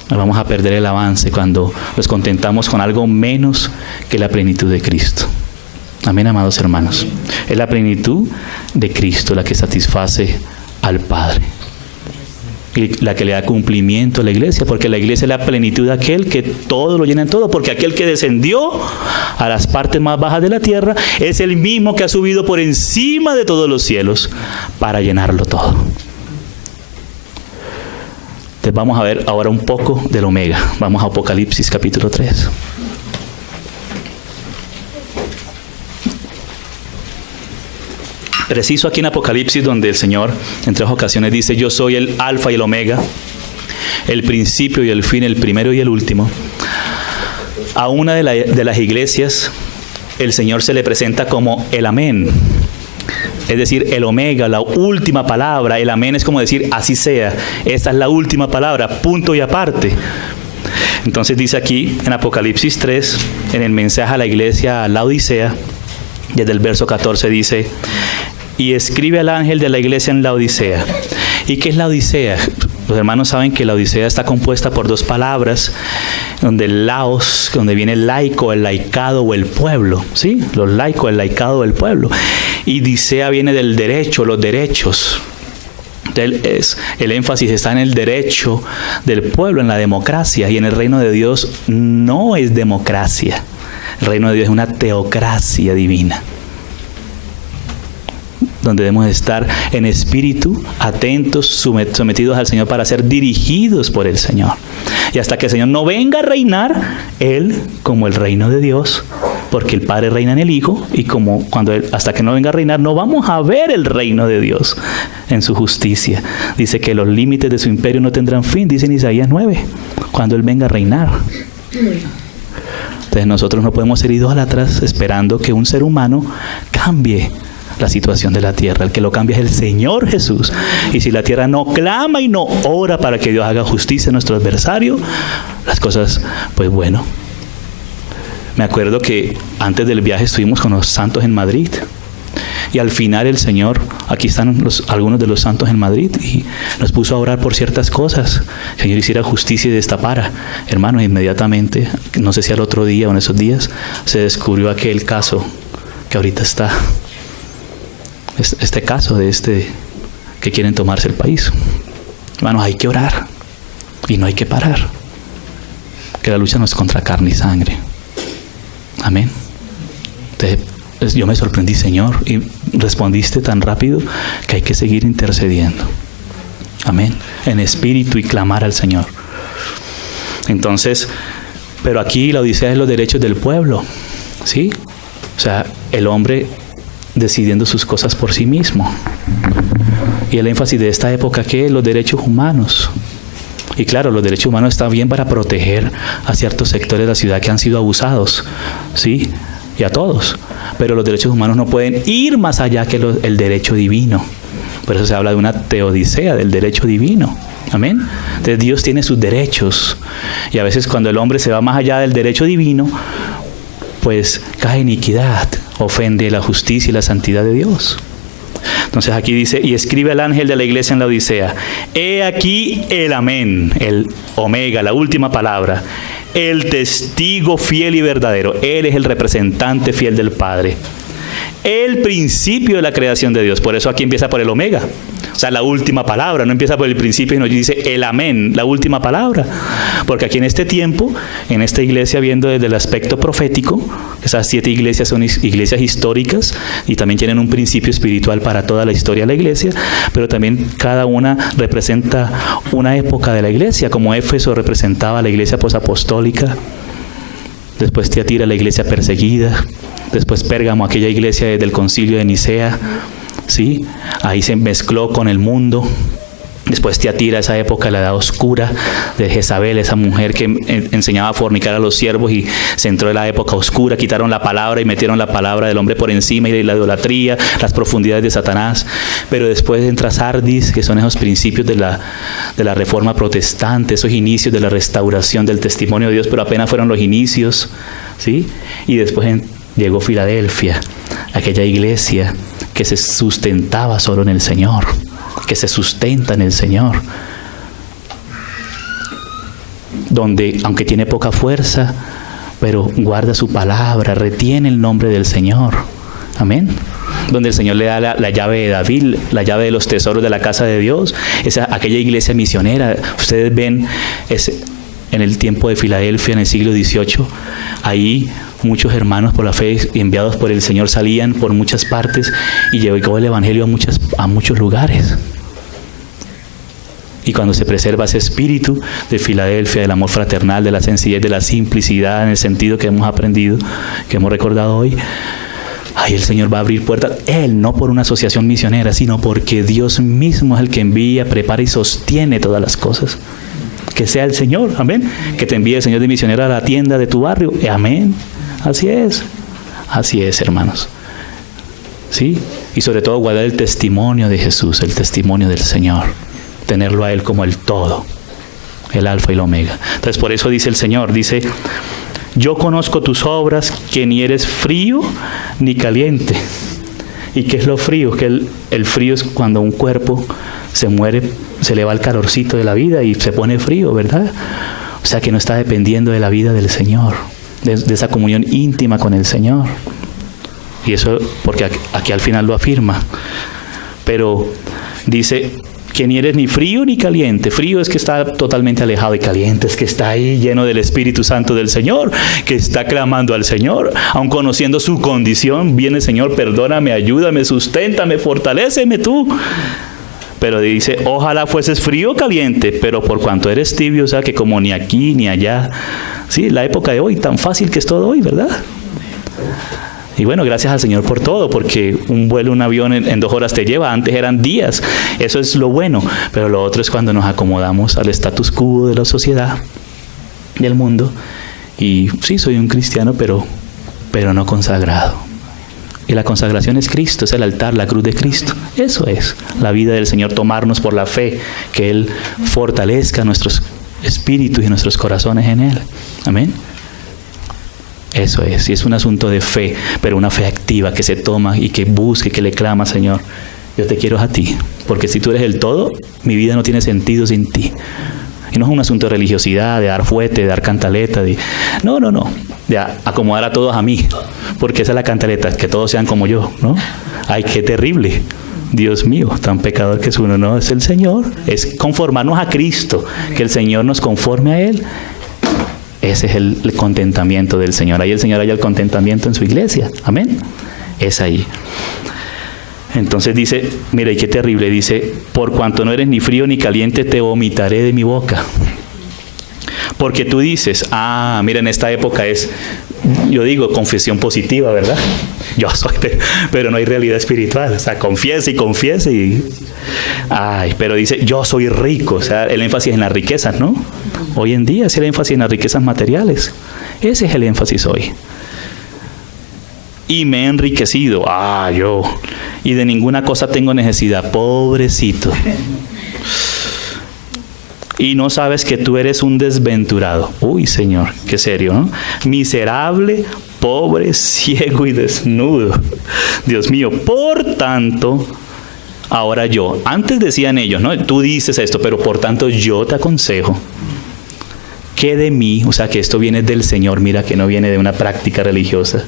Vamos a perder el avance cuando nos contentamos con algo menos que la plenitud de Cristo. Amén, amados hermanos. Es la plenitud de Cristo la que satisface al Padre y la que le da cumplimiento a la iglesia, porque la iglesia es la plenitud de aquel que todo lo llena en todo, porque aquel que descendió a las partes más bajas de la tierra es el mismo que ha subido por encima de todos los cielos para llenarlo todo. Entonces vamos a ver ahora un poco del Omega. Vamos a Apocalipsis capítulo 3. Preciso aquí en Apocalipsis donde el Señor en 3 ocasiones dice: yo soy el Alfa y el Omega, el principio y el fin, el primero y el último. A una de las iglesias el Señor se le presenta como el Amén. Es decir, el Omega, la última palabra. El amén es como decir, así sea. Esta es la última palabra, punto y aparte. Entonces dice aquí en Apocalipsis 3, en el mensaje a la iglesia a Laodicea, desde el verso 14 dice: y escribe al ángel de la iglesia en Laodicea. ¿Y qué es Laodicea? Los hermanos saben que la Odisea está compuesta por 2 palabras, donde laos, donde viene el laico, el laicado o el pueblo, ¿sí? Los laicos, el laicado o el pueblo. Y Dicea viene del derecho, los derechos. Entonces el énfasis está en el derecho del pueblo, en la democracia, y en el reino de Dios no es democracia. El reino de Dios es una teocracia divina, donde debemos estar en espíritu, atentos, sometidos al Señor para ser dirigidos por el Señor. Y hasta que el Señor no venga a reinar, Él como el reino de Dios, porque el Padre reina en el Hijo, y como hasta que no venga a reinar, no vamos a ver el reino de Dios en su justicia. Dice que los límites de su imperio no tendrán fin, dice en Isaías 9, cuando Él venga a reinar. Entonces nosotros no podemos ser idólatras esperando que un ser humano cambie la situación de la tierra. El que lo cambia es el Señor Jesús. Y si la tierra no clama y no ora para que Dios haga justicia a nuestro adversario, las cosas, pues bueno. Me acuerdo que antes del viaje estuvimos con los santos en Madrid. Y al final el Señor, aquí están algunos de los santos en Madrid, y nos puso a orar por ciertas cosas. El Señor hiciera justicia y destapara. Hermanos, inmediatamente, no sé si al otro día o en esos días, se descubrió aquel caso que ahorita está. Este caso de que quieren tomarse el país. Hermanos, hay que orar y no hay que parar. Que la lucha no es contra carne y sangre. Amén. Entonces, yo me sorprendí, Señor, y respondiste tan rápido que hay que seguir intercediendo. Amén. En espíritu y clamar al Señor. Entonces, pero aquí la odisea es los derechos del pueblo. ¿Sí? O sea, el hombre decidiendo sus cosas por sí mismo. Y el énfasis de esta época, ¿qué es? Los derechos humanos. Y claro, los derechos humanos están bien para proteger a ciertos sectores de la ciudad que han sido abusados, ¿sí? Y a todos. Pero los derechos humanos no pueden ir más allá que el derecho divino. Por eso se habla de una teodicea, del derecho divino. Amén. Entonces Dios tiene sus derechos. Y a veces cuando el hombre se va más allá del derecho divino, pues cae iniquidad, ofende la justicia y la santidad de Dios. Entonces aquí dice, y escribe al ángel de la iglesia en la Odisea, he aquí el amén, el omega, la última palabra, el testigo fiel y verdadero. Él es el representante fiel del Padre, el principio de la creación de Dios. Por eso aquí empieza por el omega, o sea, la última palabra. No empieza por el principio, sino dice el amén, la última palabra. Porque aquí en este tiempo, en esta iglesia, viendo desde el aspecto profético, esas 7 iglesias son iglesias históricas y también tienen un principio espiritual para toda la historia de la iglesia, pero también cada una representa una época de la iglesia, como Éfeso representaba la iglesia posapostólica, después Tiatira, la iglesia perseguida, después Pérgamo, aquella iglesia del concilio de Nicea, ¿sí? Ahí se mezcló con el mundo. Después Tiatira, esa época, la edad oscura de Jezabel, esa mujer que enseñaba a fornicar a los siervos, y se entró en la época oscura. Quitaron la palabra y metieron la palabra del hombre por encima, y de la idolatría, las profundidades de Satanás. Pero después entra Sardis, que son esos principios de la reforma protestante, esos inicios de la restauración del testimonio de Dios, pero apenas fueron los inicios, ¿sí? Y después llegó Filadelfia, aquella iglesia que se sustentaba solo en el Señor, que se sustenta en el Señor, donde aunque tiene poca fuerza, pero guarda su palabra, retiene el nombre del Señor. Amén. Donde el Señor le da la llave de David, la llave de los tesoros de la casa de Dios. Aquella iglesia misionera, ustedes ven en el tiempo de Filadelfia, en el siglo XVIII, ahí muchos hermanos por la fe enviados por el Señor salían por muchas partes y llegó el evangelio a muchos lugares. Y cuando se preserva ese espíritu de Filadelfia, del amor fraternal, de la sencillez, de la simplicidad, en el sentido que hemos aprendido, que hemos recordado hoy, ahí el Señor va a abrir puertas. Él, no por una asociación misionera, sino porque Dios mismo es el que envía, prepara y sostiene todas las cosas. Que sea el Señor, amén. Que te envíe el Señor de misionero a la tienda de tu barrio, amén. Así es, hermanos. ¿Sí? Y sobre todo guardar el testimonio de Jesús, el testimonio del Señor. Tenerlo a Él como el todo, el alfa y el omega. Entonces por eso dice el Señor, dice, yo conozco tus obras, que ni eres frío ni caliente. ¿Y qué es lo frío? Que el frío es cuando un cuerpo se muere, se le va el calorcito de la vida y se pone frío, ¿verdad? O sea que no está dependiendo de la vida del Señor, de esa comunión íntima con el Señor. Y eso porque aquí al final lo afirma. Pero dice que ni eres ni frío ni caliente. Frío es que está totalmente alejado, y caliente es que está ahí lleno del Espíritu Santo del Señor, que está clamando al Señor, aun conociendo su condición. Viene, Señor, perdóname, ayúdame, susténtame, fortaléceme tú. Pero dice, ojalá fueses frío o caliente, pero por cuanto eres tibio, o sea que como ni aquí ni allá. Sí, la época de hoy, tan fácil que es todo hoy, ¿verdad? Y bueno, gracias al Señor por todo, porque un vuelo, un avión en 2 horas te lleva. Antes eran días. Eso es lo bueno. Pero lo otro es cuando nos acomodamos al status quo de la sociedad, del mundo. Y sí, soy un cristiano, pero no consagrado. Y la consagración es Cristo, es el altar, la cruz de Cristo. Eso es la vida del Señor, tomarnos por la fe, que Él fortalezca nuestros espíritus y nuestros corazones en Él. Amén. Eso es, y es un asunto de fe, pero una fe activa que se toma y que busque, que le clama, Señor, yo te quiero a ti, porque si tú eres el todo, mi vida no tiene sentido sin ti. Y no es un asunto de religiosidad, de dar fuete, de dar cantaleta, no, de acomodar a todos a mí, porque esa es la cantaleta, que todos sean como yo, ¿no? Ay, qué terrible. Dios mío, tan pecador que es uno, no, es el Señor, es conformarnos a Cristo, que el Señor nos conforme a Él. Ese es el contentamiento del Señor. Ahí el Señor halla el contentamiento en su iglesia. Amén. Es ahí. Entonces dice, mira, y qué terrible, dice, por cuanto no eres ni frío ni caliente, te vomitaré de mi boca. Porque tú dices, mira, en esta época es, yo digo, confesión positiva, ¿verdad? Yo soy, pero no hay realidad espiritual. O sea, confiese y... pero dice, yo soy rico. O sea, el énfasis en las riquezas, ¿no? Hoy en día es el énfasis en las riquezas materiales. Ese es el énfasis hoy. Y me he enriquecido. Yo. Y de ninguna cosa tengo necesidad. Pobrecito. Y no sabes que tú eres un desventurado. Uy, Señor, qué serio, ¿no? Miserable, pobre, ciego y desnudo. Dios mío, por tanto, ahora yo. Antes decían ellos, ¿no? Tú dices esto, pero por tanto yo te aconsejo que de mí, o sea, que esto viene del Señor, mira, que no viene de una práctica religiosa,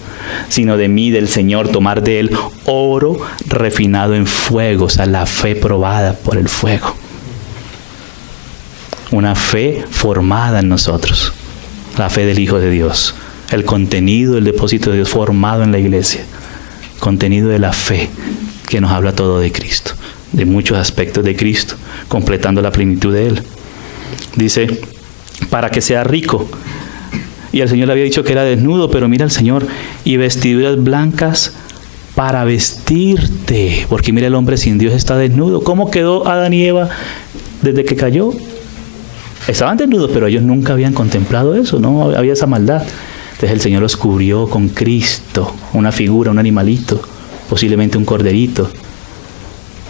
sino de mí, del Señor, tomar de Él oro refinado en fuego, o sea, la fe probada por el fuego. Una fe formada en nosotros, la fe del Hijo de Dios, el contenido, el depósito de Dios formado en la iglesia, contenido de la fe que nos habla todo de Cristo, de muchos aspectos de Cristo, completando la plenitud de Él. Dice, para que sea rico. Y el Señor le había dicho que era desnudo, pero mira el Señor, y vestiduras blancas para vestirte, porque mira, el hombre sin Dios está desnudo. ¿Cómo quedó Adán y Eva desde que cayó? Estaban desnudos, pero ellos nunca habían contemplado eso, no había esa maldad. Entonces el Señor los cubrió con Cristo, una figura, un animalito, posiblemente un corderito.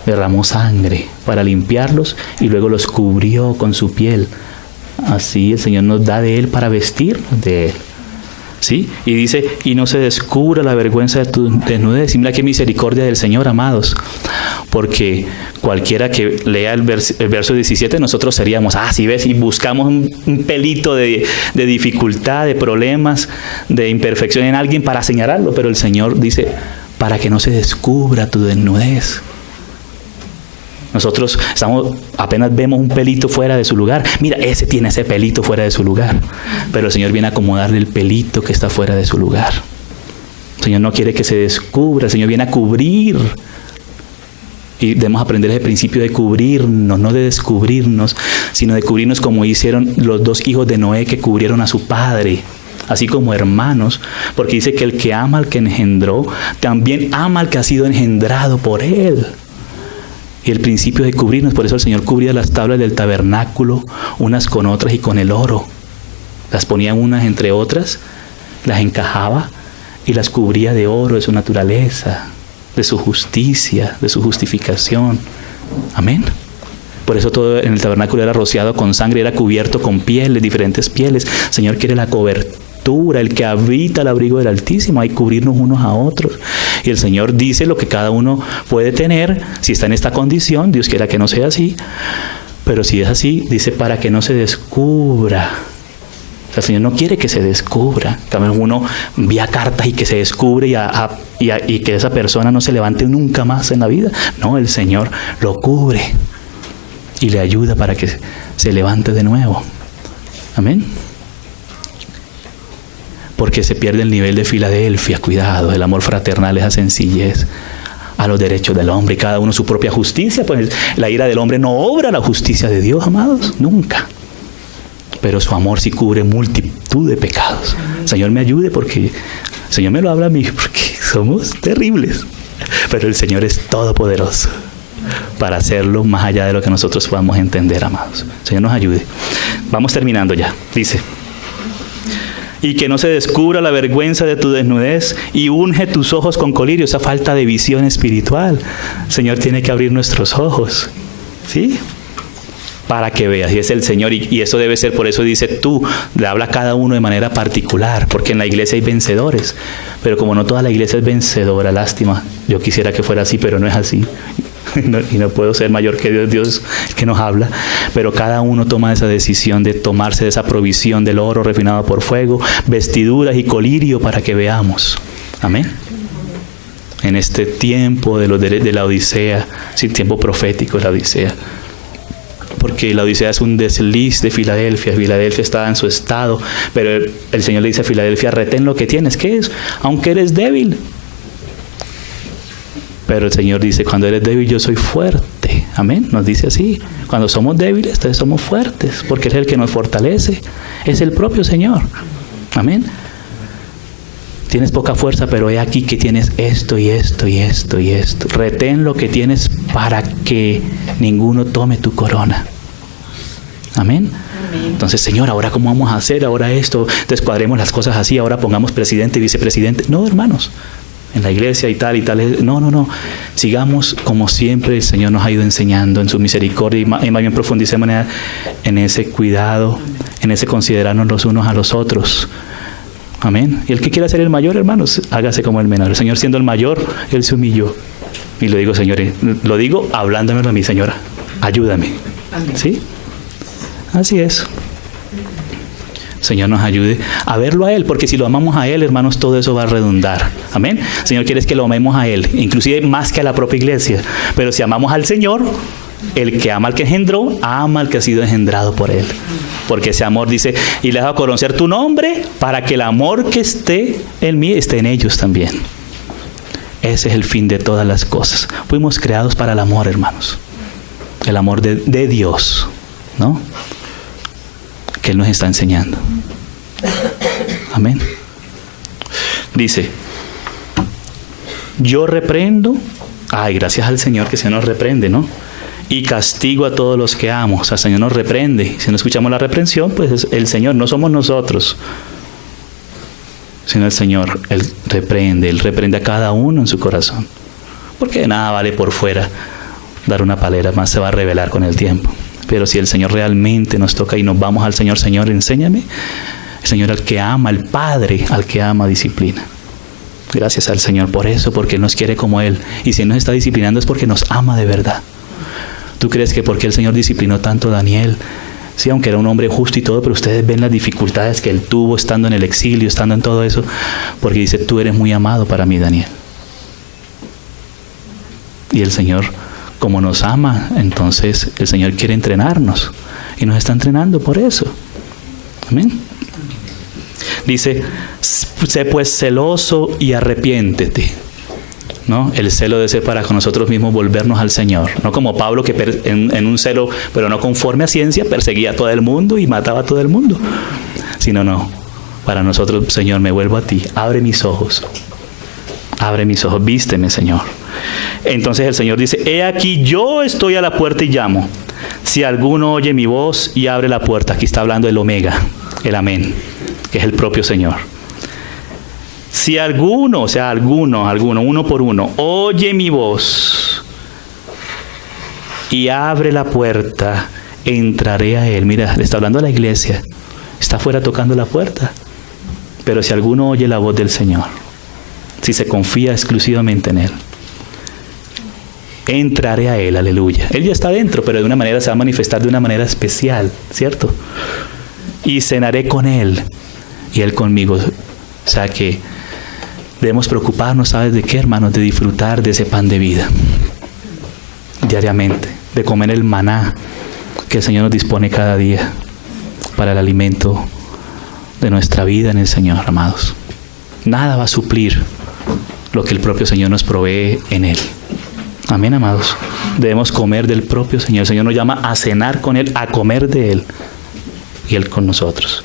Derramó sangre para limpiarlos y luego los cubrió con su piel. Así el Señor nos da de Él para vestirnos de Él. ¿Sí? Y dice, y no se descubra la vergüenza de tu desnudez. Y mira qué misericordia del Señor, amados. Porque cualquiera que lea el verso 17, nosotros seríamos, si ves, y buscamos un pelito de dificultad, de problemas, de imperfección en alguien para señalarlo. Pero el Señor dice, para que no se descubra tu desnudez. Nosotros apenas vemos un pelito fuera de su lugar. Mira, ese tiene ese pelito fuera de su lugar. Pero el Señor viene a acomodarle el pelito que está fuera de su lugar. El Señor no quiere que se descubra. El Señor viene a cubrir. Y debemos aprender ese principio de cubrirnos, no de descubrirnos, sino de cubrirnos como hicieron los 2 hijos de Noé que cubrieron a su padre. Así como hermanos. Porque dice que el que ama al que engendró, también ama al que ha sido engendrado por él. Y el principio de cubrirnos, por eso el Señor cubría las tablas del tabernáculo unas con otras y con el oro. Las ponía unas entre otras, las encajaba y las cubría de oro, de su naturaleza, de su justicia, de su justificación. Amén. Por eso todo en el tabernáculo era rociado con sangre, era cubierto con pieles, diferentes pieles. El Señor quiere la cobertura, el que habita el abrigo del Altísimo, hay que cubrirnos unos a otros. Y el Señor dice lo que cada uno puede tener, si está en esta condición, Dios quiera que no sea así, pero si es así, dice para que no se descubra. O sea, el Señor no quiere que se descubra. También uno envía cartas y que se descubre y que esa persona no se levante nunca más en la vida. No, el Señor lo cubre. y le ayuda para que se levante de nuevo. Amén. Porque se pierde el nivel de Filadelfia. Cuidado, el amor fraternal, esa sencillez a los derechos del hombre y cada uno su propia justicia. Pues la ira del hombre no obra la justicia de Dios, amados, nunca. Pero su amor sí cubre multitud de pecados. El Señor me ayude porque el Señor me lo habla a mí, porque somos terribles. Pero el Señor es todopoderoso para hacerlo más allá de lo que nosotros podamos entender, amados. El Señor nos ayude. Vamos terminando ya. Dice: y que no se descubra la vergüenza de tu desnudez, y unge tus ojos con colirio. Esa falta de visión espiritual. El Señor tiene que abrir nuestros ojos, ¿sí? Para que veas. Y es el Señor. Y eso debe ser, por eso dice tú, le habla a cada uno de manera particular, porque en la iglesia hay vencedores. Pero como no toda la iglesia es vencedora, lástima. Yo quisiera que fuera así, pero no es así. Y no puedo ser mayor que Dios, Dios que nos habla, pero cada uno toma esa decisión de tomarse de esa provisión del oro refinado por fuego, vestiduras y colirio para que veamos. Amén. En este tiempo de la Odisea, sí, tiempo profético de la Odisea, porque la Odisea es un desliz de Filadelfia. Filadelfia estaba en su estado, pero el Señor le dice a Filadelfia: retén lo que tienes. ¿Qué es? Aunque eres débil. Pero el Señor dice: cuando eres débil, yo soy fuerte. Amén. Nos dice así. Cuando somos débiles, entonces somos fuertes, porque es el que nos fortalece. Es el propio Señor. Amén. Tienes poca fuerza, pero he aquí que tienes esto y esto y esto y esto. Retén lo que tienes para que ninguno tome tu corona. Amén. Entonces, Señor, ¿ahora cómo vamos a hacer? Ahora esto. Entonces cuadremos las cosas así. Ahora pongamos presidente y vicepresidente. No, hermanos. En la iglesia y tal. No. Sigamos como siempre el Señor nos ha ido enseñando en su misericordia, y más bien profundicemos en ese cuidado, en ese considerarnos los unos a los otros. Amén. Y el que quiera ser el mayor, hermanos, hágase como el menor. El Señor, siendo el mayor, Él se humilló. Y lo digo, Señor, lo digo hablándomelo a mi Señora. Ayúdame. ¿Sí? Así es. Señor nos ayude a verlo a Él, porque si lo amamos a Él, hermanos, todo eso va a redundar. Amén. El Señor quiere que lo amemos a Él, inclusive más que a la propia iglesia. Pero si amamos al Señor, el que ama al que engendró, ama al que ha sido engendrado por Él. Porque ese amor dice: y les hago conocer tu nombre, para que el amor que esté en mí esté en ellos también. Ese es el fin de todas las cosas. Fuimos creados para el amor, hermanos. El amor de Dios, ¿no? Que Él nos está enseñando. Amén. Dice: yo reprendo. Ay, gracias al Señor que se nos reprende, ¿no? Y castigo a todos los que amo. O sea, el Señor nos reprende. Si no escuchamos la reprensión, pues es el Señor, no somos nosotros, sino el Señor. Él reprende a cada uno en su corazón. Porque de nada vale por fuera dar una palera, más se va a revelar con el tiempo. Pero si el Señor realmente nos toca y nos vamos al Señor: Señor, enséñame. El Señor, al que ama, el Padre, al que ama, disciplina. Gracias al Señor por eso, porque Él nos quiere como Él. Y si Él nos está disciplinando es porque nos ama de verdad. ¿Tú crees que porque el Señor disciplinó tanto a Daniel? Sí, aunque era un hombre justo y todo, pero ustedes ven las dificultades que él tuvo estando en el exilio, estando en todo eso, porque dice: tú eres muy amado para mí, Daniel. Y el Señor, como nos ama, entonces el Señor quiere entrenarnos y nos está entrenando por eso. Amén. Dice: sé pues celoso y arrepiéntete. ¿No? El celo debe ser para con nosotros mismos volvernos al Señor. No como Pablo, que en un celo, pero no conforme a ciencia, perseguía a todo el mundo y mataba a todo el mundo. Sino no. Para nosotros: Señor, me vuelvo a ti. Abre mis ojos. Abre mis ojos. Vísteme, Señor. Entonces el Señor dice: he aquí, yo estoy a la puerta y llamo. Si alguno oye mi voz y abre la puerta. Aquí está hablando el Omega, el Amén, que es el propio Señor. Si alguno, o sea, alguno, uno por uno, oye mi voz y abre la puerta, entraré a él. Mira, le está hablando a la iglesia. Está afuera tocando la puerta. Pero si alguno oye la voz del Señor, si se confía exclusivamente en Él, entraré a Él, aleluya. Él ya está dentro, pero de una manera se va a manifestar de una manera especial, ¿cierto? Y cenaré con Él y Él conmigo. O sea que debemos preocuparnos, ¿sabes de qué, hermanos? De disfrutar de ese pan de vida diariamente, de comer el maná que el Señor nos dispone cada día para el alimento de nuestra vida en el Señor, amados. Nada va a suplir lo que el propio Señor nos provee en Él. Amén, amados. Debemos comer del propio Señor. El Señor nos llama a cenar con Él, a comer de Él y Él con nosotros.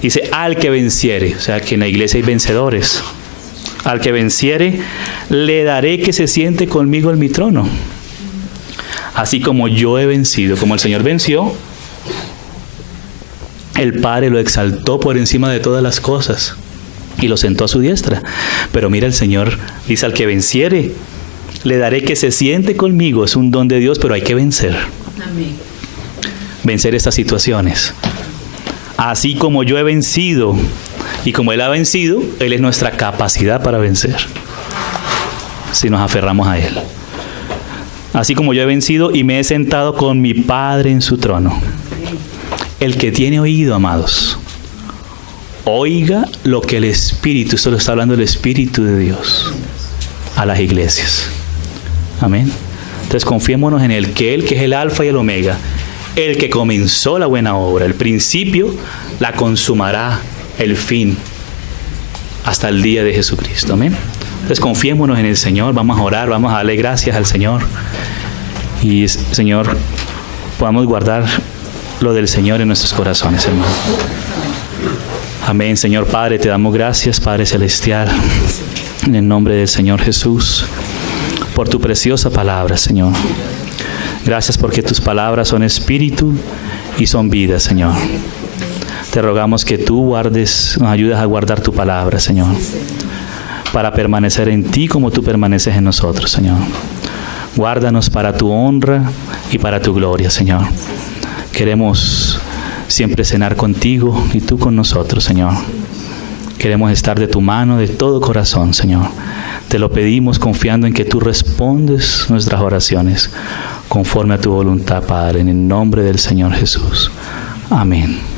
Dice, al que venciere, o sea que en la iglesia hay vencedores. Al que venciere, le daré que se siente conmigo en mi trono. Así como yo he vencido, como el Señor venció, el Padre lo exaltó por encima de todas las cosas y lo sentó a su diestra. Pero mira, el Señor dice, al que venciere, le daré que se siente conmigo. Es un don de Dios, pero hay que vencer. Amén. Vencer estas situaciones. Así como yo he vencido y como Él ha vencido, Él es nuestra capacidad para vencer, si nos aferramos a Él. Así como yo he vencido y me he sentado con mi Padre en su trono. El que tiene oído, amados, oiga lo que el Espíritu, esto lo está hablando el Espíritu de Dios, a las iglesias. Amén. Entonces confiémonos en Él, que es el Alfa y el Omega, el que comenzó la buena obra, el principio, la consumará, el fin, hasta el día de Jesucristo. Amén. Entonces confiémonos en el Señor, vamos a orar, vamos a darle gracias al Señor. Y Señor, podamos guardar lo del Señor en nuestros corazones, hermano. Amén. Señor Padre, te damos gracias, Padre Celestial, en el nombre del Señor Jesús, por tu preciosa palabra, Señor. Gracias porque tus palabras son espíritu y son vida, Señor. Te rogamos que tú guardes, nos ayudes a guardar tu palabra, Señor, para permanecer en ti como tú permaneces en nosotros, Señor. Guárdanos para tu honra y para tu gloria, Señor. Queremos siempre cenar contigo y tú con nosotros, Señor. Queremos estar de tu mano de todo corazón, Señor. Te lo pedimos confiando en que tú respondes nuestras oraciones conforme a tu voluntad, Padre, en el nombre del Señor Jesús. Amén.